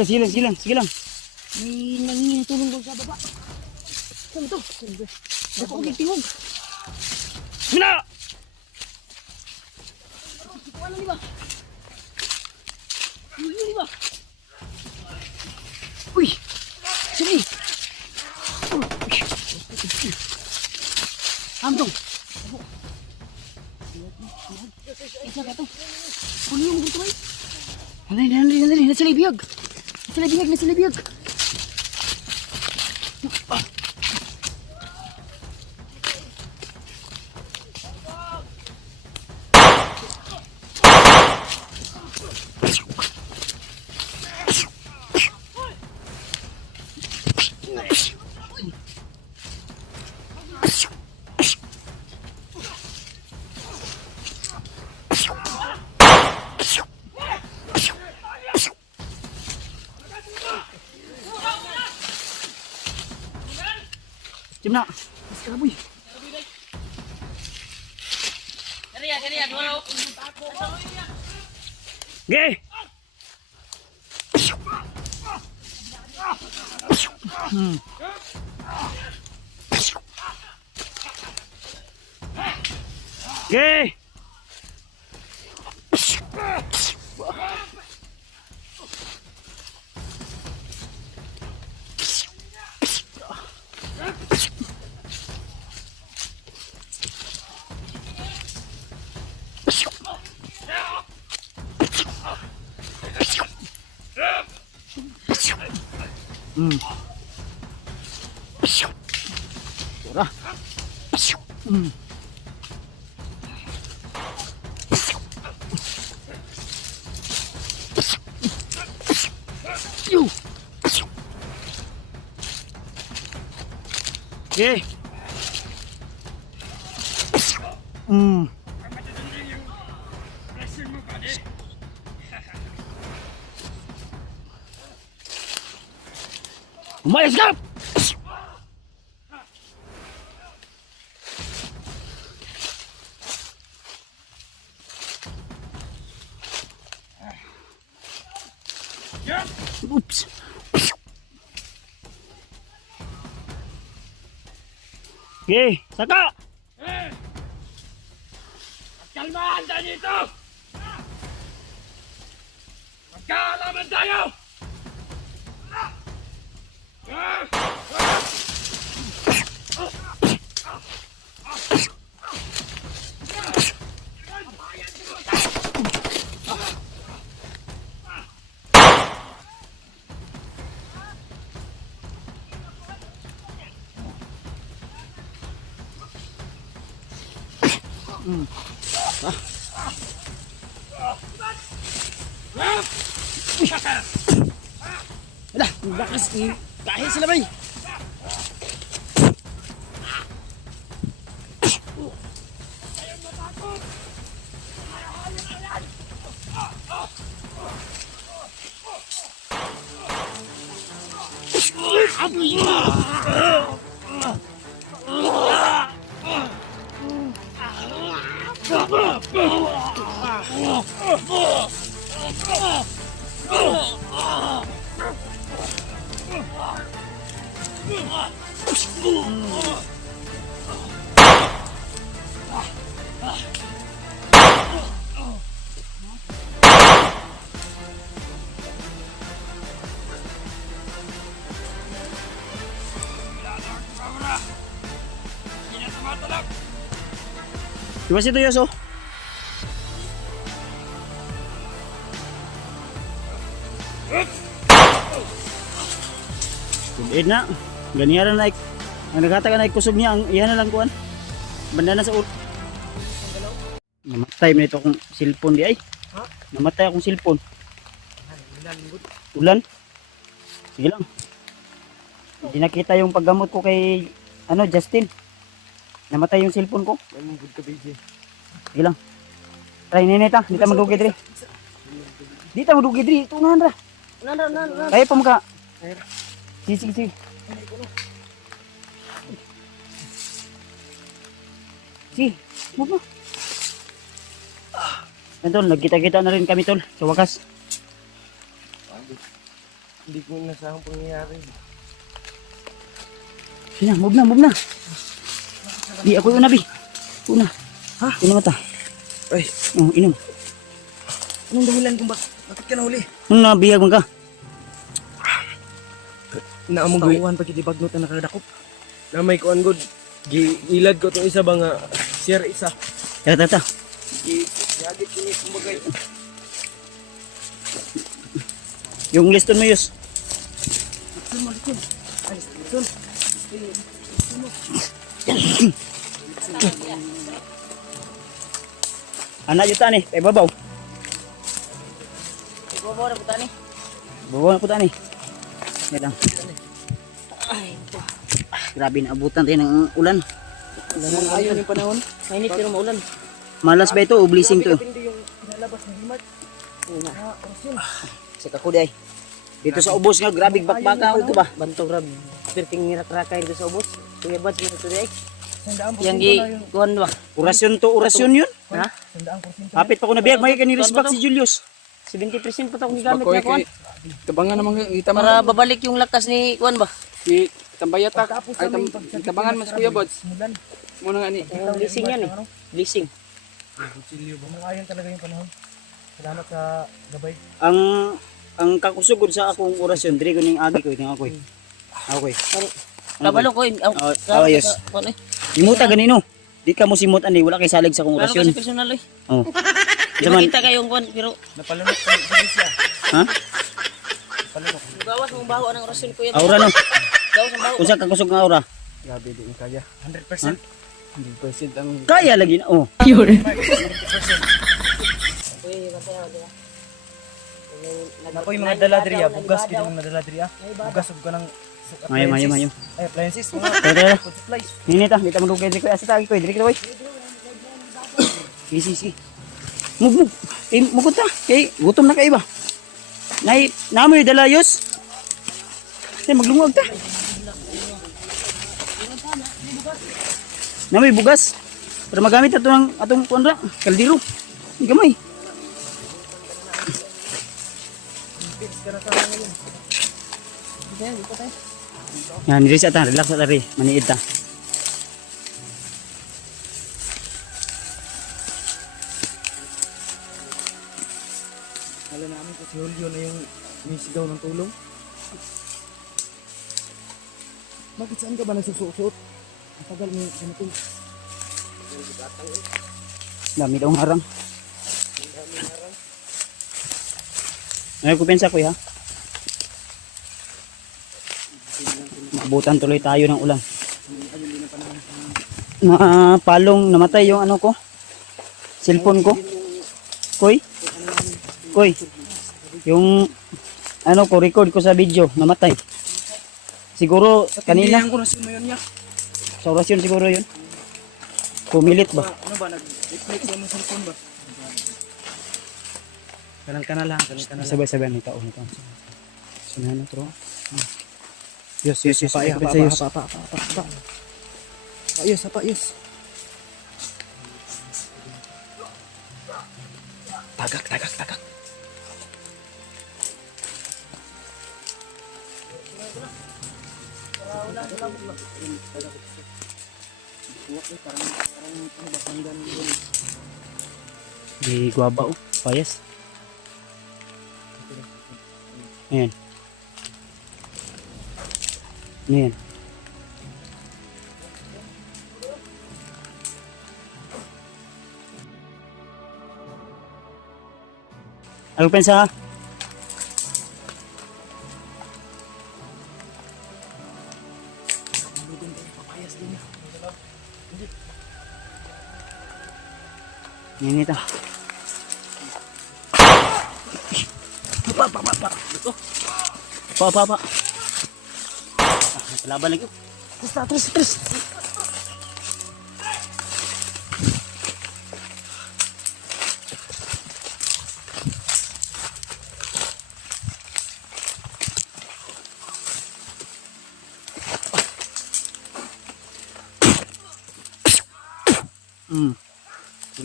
Sige lang. May nangingi tulong doon sa baba. Saan ito? Ako ang tingog. Sina! Ano di ba? Uy! Sini! Amdong! Isa ka ito. Puno yung gusto ay. Nandali. Nasa libiyag. Kim na. Mas kaboy. Ge. Ge. Ora. Yo. Okay. Umayos ka! Oops. Okay, saka! Kalmahan tayo dito! Magkaalaman tayo! Wala, bakas ni kahit sila bay. Diba si Tuyos oh? Good na. Ganyan na ang nagataga na kusog niya ang iyan na lang kuan. Banda na sa ulo. Namatay mo nito akong cellphone di ay. Ha? Namatay akong cellphone. Ulan? Sige lang. Hindi nakita yung paggamot ko kay Justin. Namatay yung cellphone ko. Sige lang. Try ninita, di ta madugi diri. Di ta madugi diri, tunahan ra. Ay pa maka. Sige. Sige, move mo. Tol, nagkita-kita na rin kami tol, sa wakas. Hindi ko inasahang pangyayari. Sige na, move na. Di ako una bi. Una. Ha? Inom mata. Ay, Inom. anong dahilan kung bakit ka nahuli? Ano nabiyag man ka? Naamong gawin pag itibag na nakadakop. Na may kuan good. Giilad ko itong isa ba nga share isa. Tata. Giyagit ko ni kumbagay. Yung liston mo yus. Anak juta nih, kay babaw. Babaw na puta ni. Babaw na puta nih. Yan lang. Grabe na abutan tayo ng ulan. Ayaw yung panahon. Mainit pero maulan. Malas ba ito o blessing to? Hindi yung nalabas ng limat. Sa kakuday. Dito sa ubos nga, grabe bakbaka ito ba? Bantog rab. Perting nirak-rakay dito sa ubos. Kuya Bats mo today. Yang gi kuan ba? Orasyon to, orasyon yun. Ha? Hapit pa ko na biyag, may kanirisbak si Julius. 70% pa to akong gigamit na kuan. Tabangan naman kita man. Para babalik yung lakas ni kuan ba? Si Tambayatak. Ay, tabangan mas Kuya Bods. Muna nga ni. Blessing yan eh. Blessing. Ang kakusugod sa akong orasyon, diri ko ning agi ko, ning ako'y. Ako'y. Kabalo ko. Ayos. Kuan eh. Imuta ganino. Di ka mo simot ani, wala kay salig sa akong Pero orasyon. kasi personal eh. Oh. Di Zaman, makita kayong kuan pero ha? bawas mong baho ng orasyon kuya. Aura no. Bawas ang baho. Unsa ka kusog nga aura? Grabe di kaya. 100%. 100% ang Kaya lagi na. Oh. Uy, bantay ako diba? Ako yung mga daladriya, bugas din yung mga daladriya. Bugas ug ka ng Mayo. Ay, appliances, mga Tara. food supplies. Hinita, di ta magugay di ko asa tagi ko, diri ka boy. Sige. Mug. Mugot ta. Kay gutom na kay ba? Namoy dalayos. Kay maglungag ta. Namoy bugas. Para magamit ato ng atong kuan ra, kaldero. Gamay. Yan, reset ta, relax ta rin, maniid ta. Kala namin ko si Julio na yung umisigaw ng tulong. Bakit saan ka ba nagsusuot? Ang tagal mo ganito. Dami daw ng harang. Ngayon ko pensa ko ha. Maabutan tuloy tayo ng ulan. Palong namatay yung ano ko. Cellphone ko. Koy. Yung ano ko record ko sa video namatay. Siguro kanina Ang orasyon mo yun niya. sa orasyon siguro yun. Pumilit ba? Ano ba nag-reflect sa imong cellphone ba? Kanang ka na lang. Sabay-sabay ni tao nito. Sinano tro? Yes. Pa, Yes. Yes. Tagak. Di guaba oh, payas. Ayan. Ano yan? Ano pensa? Ninita. Pa. Laban lagi. Terus.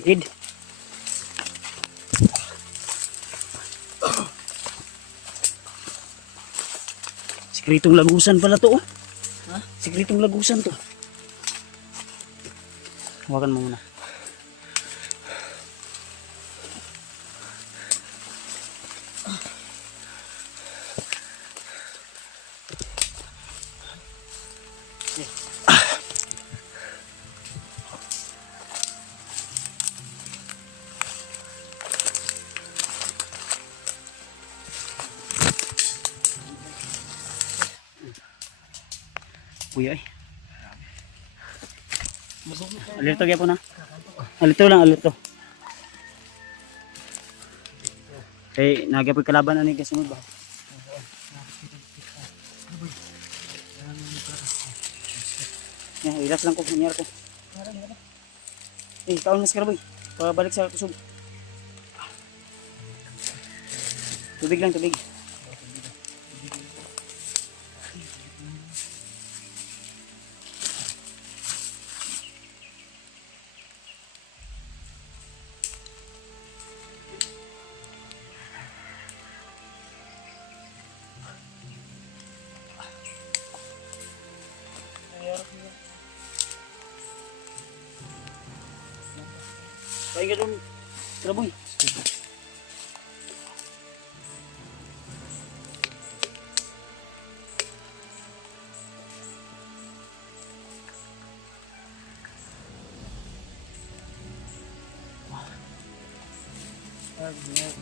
Id. Sikretong lagusan pala to. Oh. Ha? Sikretong lagusan to. Hawakan mo muna. Kuya eh. Alerto kaya po na. Alerto. Kay nagapoy kalaban ani kasunod ba? Relax lang ko, nangyari ko. Kaon mas karaboy. Pabalik sa kusog. Tubig lang. Ay, gano'n. Traboy.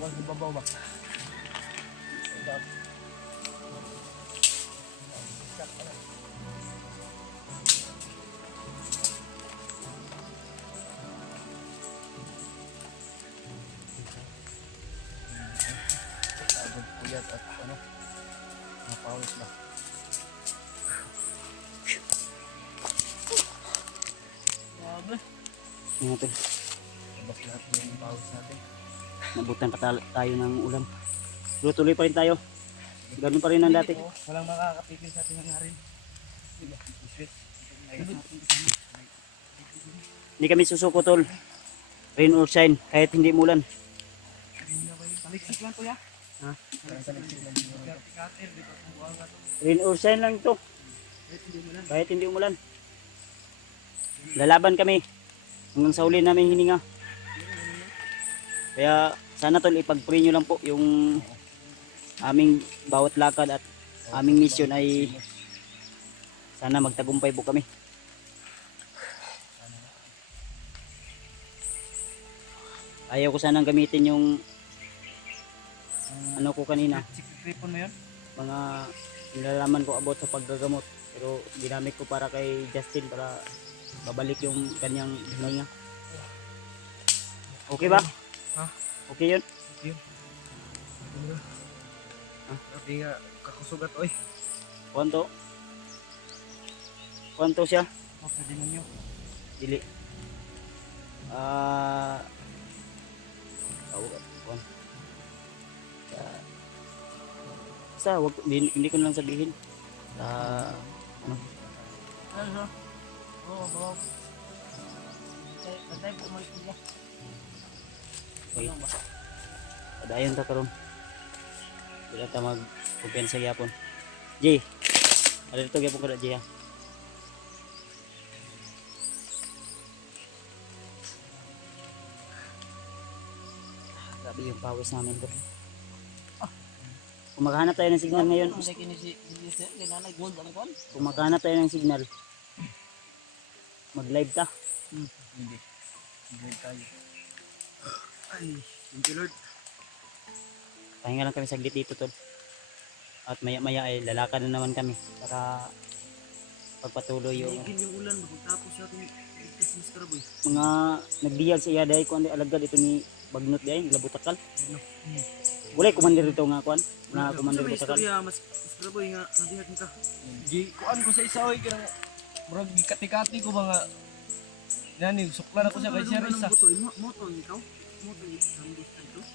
Wag ibabaw ba? Puyat at ano? Mapawis ba? Ano to? Labas lahat yung pawis natin. Nabutan pa tayo ng ulam. Pero tuloy pa rin tayo. Ganun pa rin ang dati. Walang makakapigil sa ating nangarin. Hindi kami susuko tol. Rain or shine, kahit hindi mulan. Saliksik lang to ya. Ha? Saliksik lang. Rain or shine lang ito. Kahit hindi umulan. Lalaban kami. Hanggang sa uli namin hininga. Kaya sana tol ipag-pray nyo lang po yung aming bawat lakad at aming mission ay sana magtagumpay po kami. Ayaw ko sanang gamitin yung ano ko kanina, Tripon mo yun? mga nilalaman ko about sa paggagamot. Pero ginamit ko para kay Justin para babalik yung kanyang hininga. Okay ba? Ha? Okay yun? Hindi nga kakusugat oy. Kuwanto? Kuwanto siya? Sa demonyo. Dili. Kuwan. Sa wag hindi ko lang sabihin. Ano? Ano? Oo, bro. Patay po mo sila. Okay. Padayon ta karon. Wala ta mag kumpiyansa gyapon. Jay. Ada dito gyapon kada Jay ha. Grabe yung pawis namin ko. Kung maghanap tayo ng signal ngayon, Hindi kini si Jesse, kinanay gold ang kon. kung maghanap tayo ng signal, mag-live ta. Hindi. Hindi tayo. Ay, thank you Lord. Pahinga lang kami saglit dito tol. At maya-maya ay lalakad na naman kami para pagpatuloy yung Tigil yung ulan magtapos sa ating ligtas ni Skraboy. mga nagdiyag sa iya dahil kung ano alagad ito ni Bagnot dahil labutakal. Wala kumandir dito nga kuan na kumandir Sa butakal. istorya mas Skraboy nga nadihag ka. Gi kuan ko sa isa oy kira murag gikati-kati ko ba nga nani suklan ako sa kay Sir Isa. Moto ikaw. Moto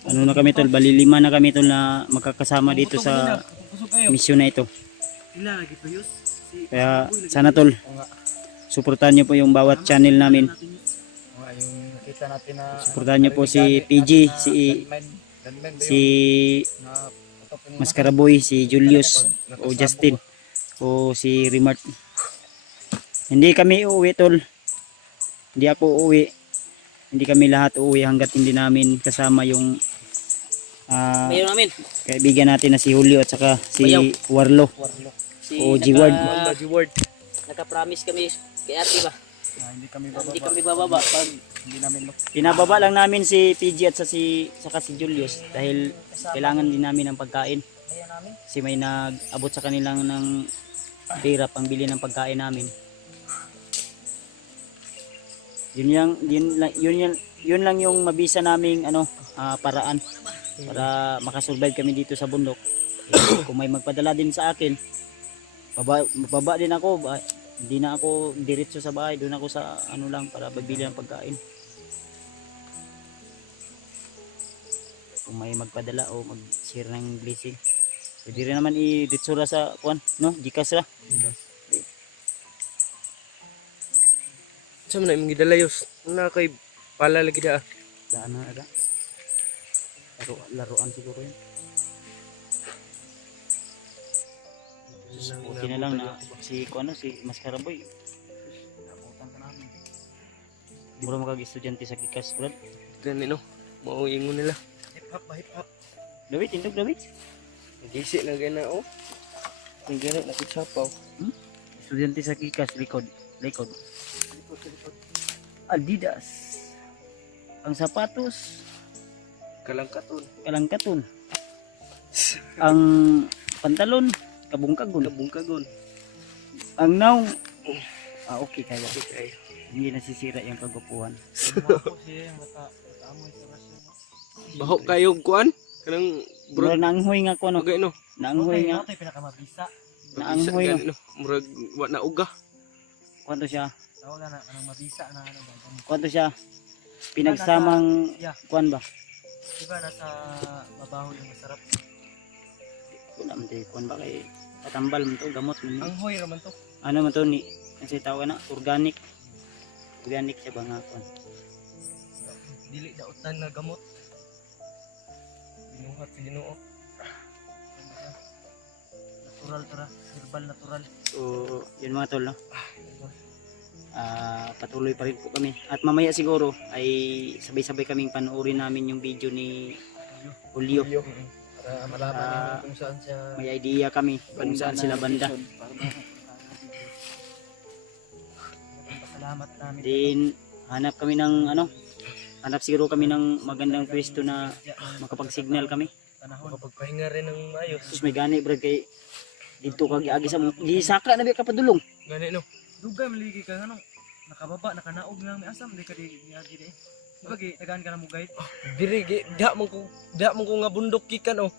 Ano na kami tol, bali 5 na kami tol na magkakasama dito sa mission na ito. Ila lagi tuyos. Kaya sana tol, suportahan niyo po yung bawat channel namin. Yung nakita natin na Suportahan niyo po si PG, si Maskaraboy, si Julius o Justin o si Rimart. Hindi kami uuwi tol. Hindi ako uuwi. Hindi kami lahat uuwi hanggat hindi namin kasama yung Mayroon namin. kaibigan natin na si Julio at saka si Bayaw. Warlo Si o G-Word. G-word. Naka-promise kami kay ate ba? Hindi kami Hindi kami bababa pag Hindi namin Pinababa lang namin si PG at saka si Julius dahil kailangan din namin ng pagkain. Kasi may nag-abot sa kanilang ng pera pang bili ng pagkain namin. Yun lang yung mabisa naming paraan para makasurvive kami dito sa bundok. Kung may magpadala din sa akin, baba din ako. Hindi na ako diretso sa bahay, doon ako sa lang para bibili ng pagkain. Kung may magpadala o mag-share ng blessing, pwede rin naman i-ditsura sa Gcash ra. Sa man imong gidalayos. Na kay pala lagi da. Daan na aga. Laruan siguro yun. Buti na lang na si Maskaraboy. Mura makag-estudyante sa Gcash, brad. Gani no. Mauingon nila. Hip hop ba hip hop. Dawit, tindog dawit. Nagisi na gana oh. Kung gani nakitsapaw. Estudyante sa Kikas, likod. Likod. Adidas. Ang sapatos, Kalangkaton. kalangkaton. Ang pantalon, kabungkagon. Kabungkagon. Ang naong, okay kaya. Okay. Hindi nasisira yung kagupuan. Ako siya mata amoy sa rasyon. Baho kayo kuan. Kanang Bro, murag naanghoy nga ko, no?ugay no. Naanghoy nga. Ito pinakamabisa. Naanghoy, no? Gani, no. Murag wa na uga. Kwanto siya? Tawagan na anong mabisa na ano ba. Kwanto siya? Pinagsamang, Yeah. kwan ba? Diba nasa mabaho yung masarap. Wala man tayo, kwan ba kay patambal man to, gamot man. Ang hoy raman to. Ano man to ni, kasi tawag na, organic. Organic siya ba nga kwan? Dili dautan na gamot. Binuhat sa Ginoo. Natural tara, herbal natural. So, yun mga tol, no? Patuloy pa rin po kami. At mamaya siguro ay sabay-sabay kaming panoorin namin yung video ni Julio. Para malaman niyo kung saan siya. May idea kami kung saan sila banda. Salamat namin. Then, hanap kami ng ano, hanap siguro kami ng magandang pwesto na makapag-signal kami. Panahon. Makapagpahinga rin ng maayos. Tapos may gani brad kay dito kag agi sa gisaka na bi ka padulong. Gani no. Dugay maligi ka ano. Nakababa, nakanaog lang may asam di ka di niagi di. Ibagi tagaan ka na mo guide. Diri diha man ko nga bundok gikan oh.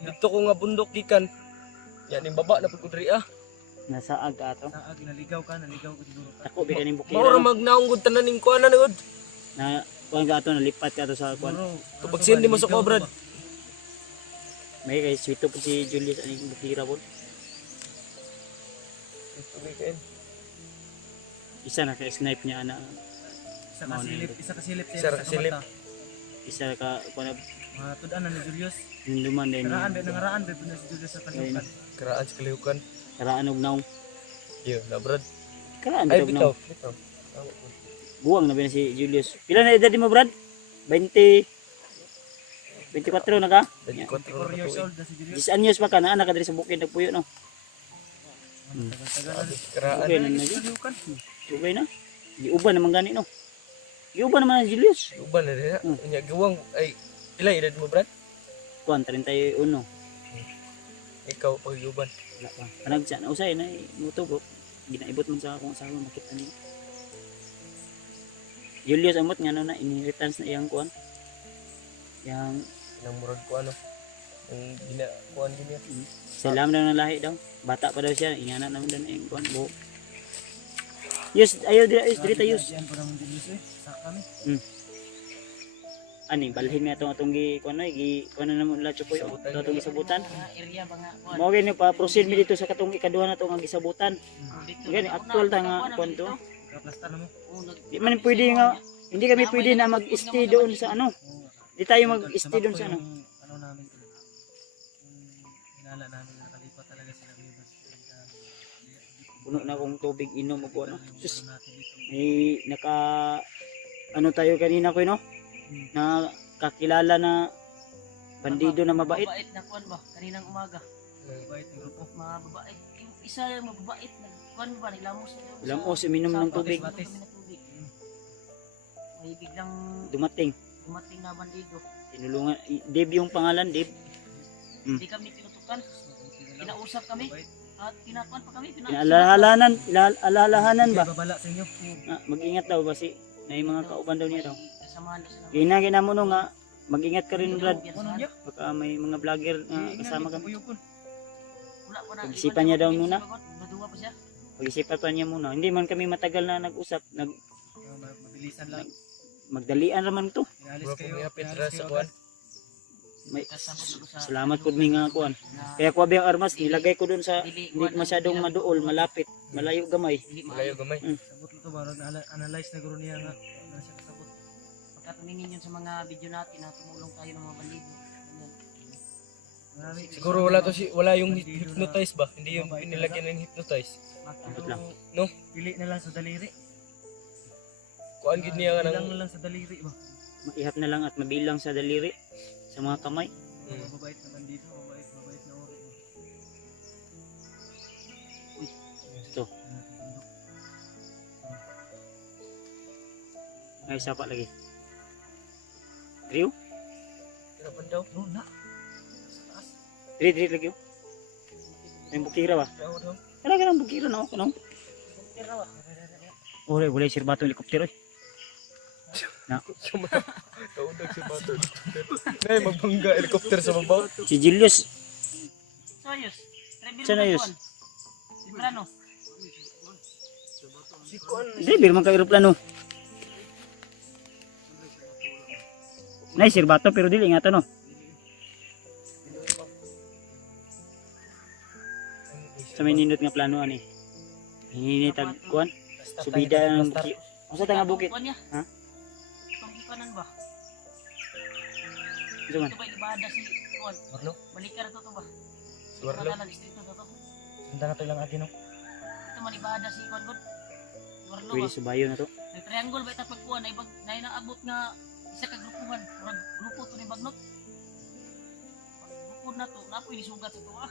Dito ko nga bundok gikan. Yan yung baba na pud ko diri ah. Nasa aga ato. Naag naligaw ka ko siguro. Tako bi kaning Mao bukira. ra No? magnaong gud tanan ning kuanan gud. Na kuan ka ato nalipat ka ato sa kuan. Kapag sindi mo sa ko, Brad. May kay sweet po si Julius aning bukira po. Isa na kay snipe niya ana. Isa ka silip Isa ka silip. Isa ka kuan Mga tudan na ni Julius. hinduman din. Nangaraan ba na si Julius sa kalimutan. Karaan sa kalihukan. Karaan og naong. Yo, na Brad. Karaan Ay og bitaw, naong. bitaw. Buwang na ba na si Julius? Pila na edad mo, Brad? 20 24 na ka? 4 years old na si Julius. 10 anyos pa ka na anak ka diri sa bukid nagpuyo no. Tagal-tagal na. Karaan. Okay na na yun. Kalimutan. Okay na. Giuban naman gani no. Giuban naman ang Julius. Uban na rin. Nya giwang ay pila edad mo, Brad? Kuan 31. Ikaw pag uban. Wala pa. Kanag sa na usay na mutubo. Ginaibot man sa akong asawa makita niya. Julius amot nga no na inheritance na iyang kuan. Yang Nang murag ko ano. Ang gina kuan gini. salam daw ng lahi daw. Bata pa daw siya, ingana naman daw na iyang kuan buhok. Yes, ayaw diri tayo. Yan po naman Julius eh. Sa kami. Ani balhin nga atong gi kuan ay gi kuan na mo la chupoy atong gisabutan. area ba nga kuan. Mao gani pa proceed mi dito sa katong ikaduha nato nga gisabutan. Dito. Gani actual ta nga kuan to. Kaplastar na mo. Di man pwede nga hindi kami pwede na mag-stay doon sa ano. Di tayo mag-stay doon sa ano. Ano namin to. Hinala namin nakalipat talaga sila river. Puno na akong tubig inom og ano. Sus, Natin dito. may naka ano tayo kanina ko no? Na kakilala na bandido na mabait. Mabait na kuan ba kaninang umaga. Bait ng grupo. Mga babait. Yung isa yung mababait na kuan ba nilamos. Lamos uminom ng tubig. May biglang Dumating. dumating na bandido. Tinulungan Dave yung pangalan, Dave. Hindi kami tinutukan. Kinausap kami at kinakuan pa kami. Alalahanan ba? Babala sa inyo. Mag-ingat daw kasi may mga kauban daw niya daw. Kasamahan na sila. Ginagina mo no nga, mag-ingat ka rin Brad. Ano niya? Baka may mga vlogger kasama kami. Wala pa na. Pag-isipan niya daw muna. Naduwa pa siya. Pag-isipan pa niya muna. Hindi man kami matagal na nag-usap. Mabilisan lang. Magdalian naman to. Ialis Bro, kayo. pumiyapit Ialis ra kayo sa agad. kuan. May Kasama ko sa salamat po mi nga kuan. Kaya ko ang armas nilagay ko doon sa hindi masyadong maduol, malapit, malayo gamay. dili Malayo maayo. gamay. Sabot na to ba? Analyze na guro niya nga. Ano siya kasabot. Pagka tumingin yun sa mga video natin na tumulong tayo ng mga bandido. Ganyan. Marami. Siguro wala to wala yung hypnotize ba? Hindi yung pinilagyan ng hypnotize. Ikot lang. Pili na lang sa daliri. Kuan gid niya nga Bilang nang na lang sa daliri ba? maihap na lang at mabilang sa daliri, sa mga kamay. Mabait naman dito, mabait na ori. Ito. Ay, isa pa lagi. Rio? Hirapan daw. No na. Diri lagi. Ay, bukira ba? Daw. Wala ka ng bukira na ako. Kanong? Boleh sirbato helikopter. Kaudag si Bato. Nay magbangga helicopter sa babaw. Si Julius. Soyos. Sana yus? Temprano. Si Kuan. Driver man ka aeroplano. Nay, sirbato pero dili nga to no. Sa may nindot nga plano ani. Hinini tag kuan. Subida ang buki. Asa ta nga bukit? Kuan niya. Ha? Itong ikanan ba? Ito man. Ito ba ibada si Kuan? Marlo. Balikan na to ba? Warlo. Wala lang distrito to. Sunda na to lang agi no. Ito man ibada si Kuan God. Warlo Pwede ba? subayo na to. Nag-triangle ba ita pagkuan ay bag nay naabot nga isa ka grupuhan. Murag grupo to ni Bagnot. Grupo na to, napoy ni sugat sa tuwa.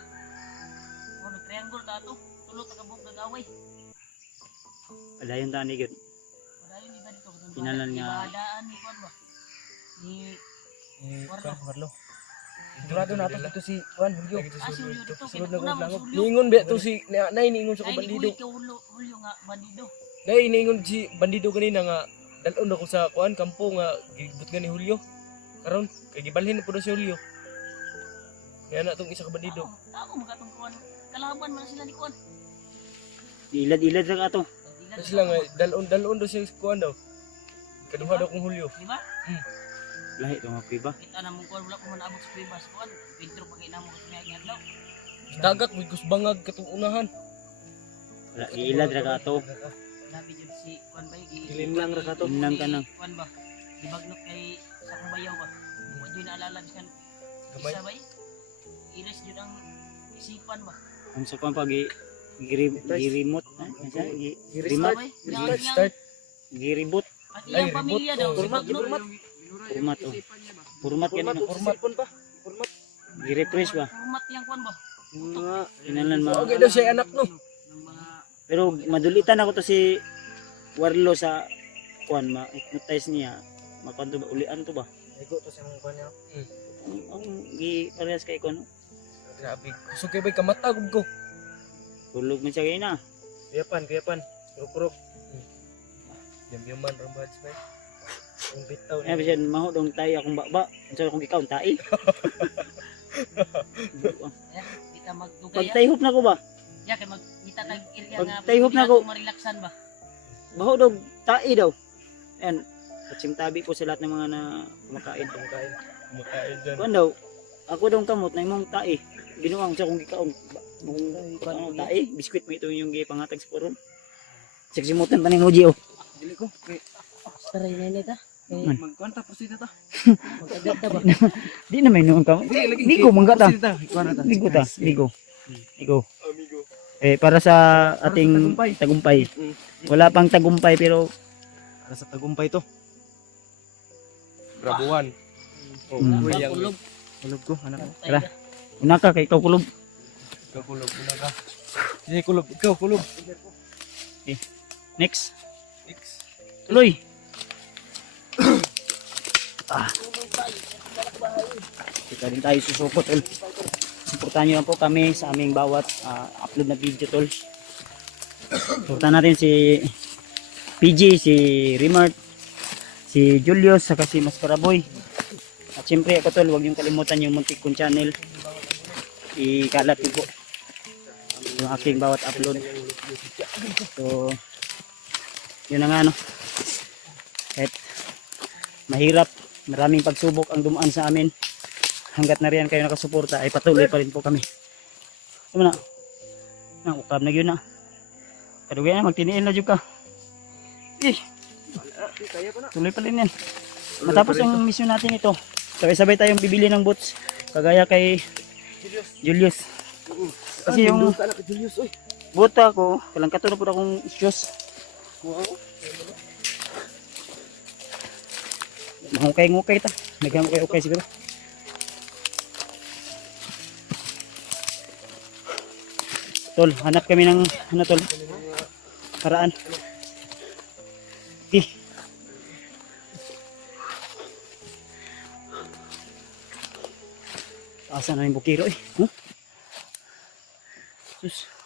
Mo nag-triangle ta to. Tulo ta kabog nag-away. Padayon ta ni gyud. Padayon ni ganito. Pinalan nga. Ibadaan ni Kuan ba? Ni Warlo. Marlo. Sigurado na to si Kuan Julio. Julio dito. Sunod na Una ko lang. mo Julio. Niingon ba to si nay niingon sa Ay, bandido. ni Julio nga bandido. Nay niingon si bandido kanina nga dalon ako sa Kuan kampo nga gibut nga ni Julio. Karon kay gibalhin po na si Julio. Kaya na tong isa ka bandido. Ako magatong Kuan. Kalaban man sila ni Kuan. Ilad-ilad ra ka to. Kasi lang dalon do si Kuan daw. Kaduha daw kong Julio. Di ba? Lahi to mga piba. Kita na mong Kuan wala ko man abot sa Pibas Kuan. Pintro pag ina mo kanya nga daw. Dagak wigos bangag katong unahan. Wala ilad ra ka to. Labi jud si Kuan ba Ilin lang ra ka to. Inang ka nang. Kuan ba? Dibagnot kay sa kubayaw ba? Wa jud naalala kan Gamay. isa ba? Iris jud ang isipan ba? Ang sa kuan pag gi-remote. Restart. Remote. Restart. Gi-reboot. At iyang pamilya daw si Format, Bagnot. format. Format oh. Format Format ganito. format pun pa. Format. Gi-refresh ba? Format yang Kuan ba? Mga Inalan ma. okay daw siya anak no. Ng mga Pero madulitan ako to si Warlo sa kuan ma-hypnotize niya. Makanto ba ulian to ba? Ego to sa mga kuan niya. Ang gi parehas kay kon. Grabe. So kay bay kamatag ko. Tulog man siya kay na. Kuyapan. Kurok-kurok. Yam-yaman rambads bay. Ang bitaw Ay bisan maho dong tayo akong baba. Unsa akong ikaw tae. kita magdugay. Pag tayhop na ko ba? Ya kay magkita tag area Pag nga. tayhop na pwede ko. Marilaksan ba? Baho dog tae daw. Ayan. Katsing tabi ko sa lahat ng mga na kumakain. Kumakain dyan. Kuan daw. Ako daw kamot na imong tae. Binuang sa akong gikaon. Ano tae, biskwit mo ito yung gipangatag sa koron. Siksimutan pa ning Muji oh. Dili ko. Taray na nita. Magkuan ta proceed ta. Magagad ta ba? Di na may noon ka. Ligo mangga ta. Kuan ta. Ligo ta. Ligo. Ligo. Amigo. Para sa ating tagumpay. Wala pang tagumpay pero Para sa tagumpay to. Grabuan. Oh, Mm. yang Kulog. kulog ko anak ko. Tara. una ka kay ikaw kulob. Ikaw kulog una ka. Sige kulog, ikaw kulog. Next. X. Tuloy. Kita din tayo susupot tol. Suportahan nyo lang po kami sa aming bawat upload na video tol. Suportahan natin si PG, si Remart, si Julius, saka si Maskaraboy. At siyempre ako tol, huwag niyong kalimutan yung Muntik Kong channel. Ikalat ko po yung aking bawat upload. So, yun na nga no. Kahit mahirap, maraming pagsubok ang dumaan sa amin. Hanggat na riyan kayo nakasuporta ay patuloy pa rin po kami. Ano na? Ukab na yun na. Kadugay na, magtiniin na dyan ka. Tuloy pa rin yan. Matapos ang mission natin ito, sabay-sabay tayong bibili ng boots. Kagaya kay Julius. Kasi yung buta ko, walang katulad po akong shoes. Mahukay-ngukay ta. Naghamukay-ukay siguro. Tol, hanap kami ng ano tol. Paraan. Okay. Asa na yung bukiro eh. Huh? Sus.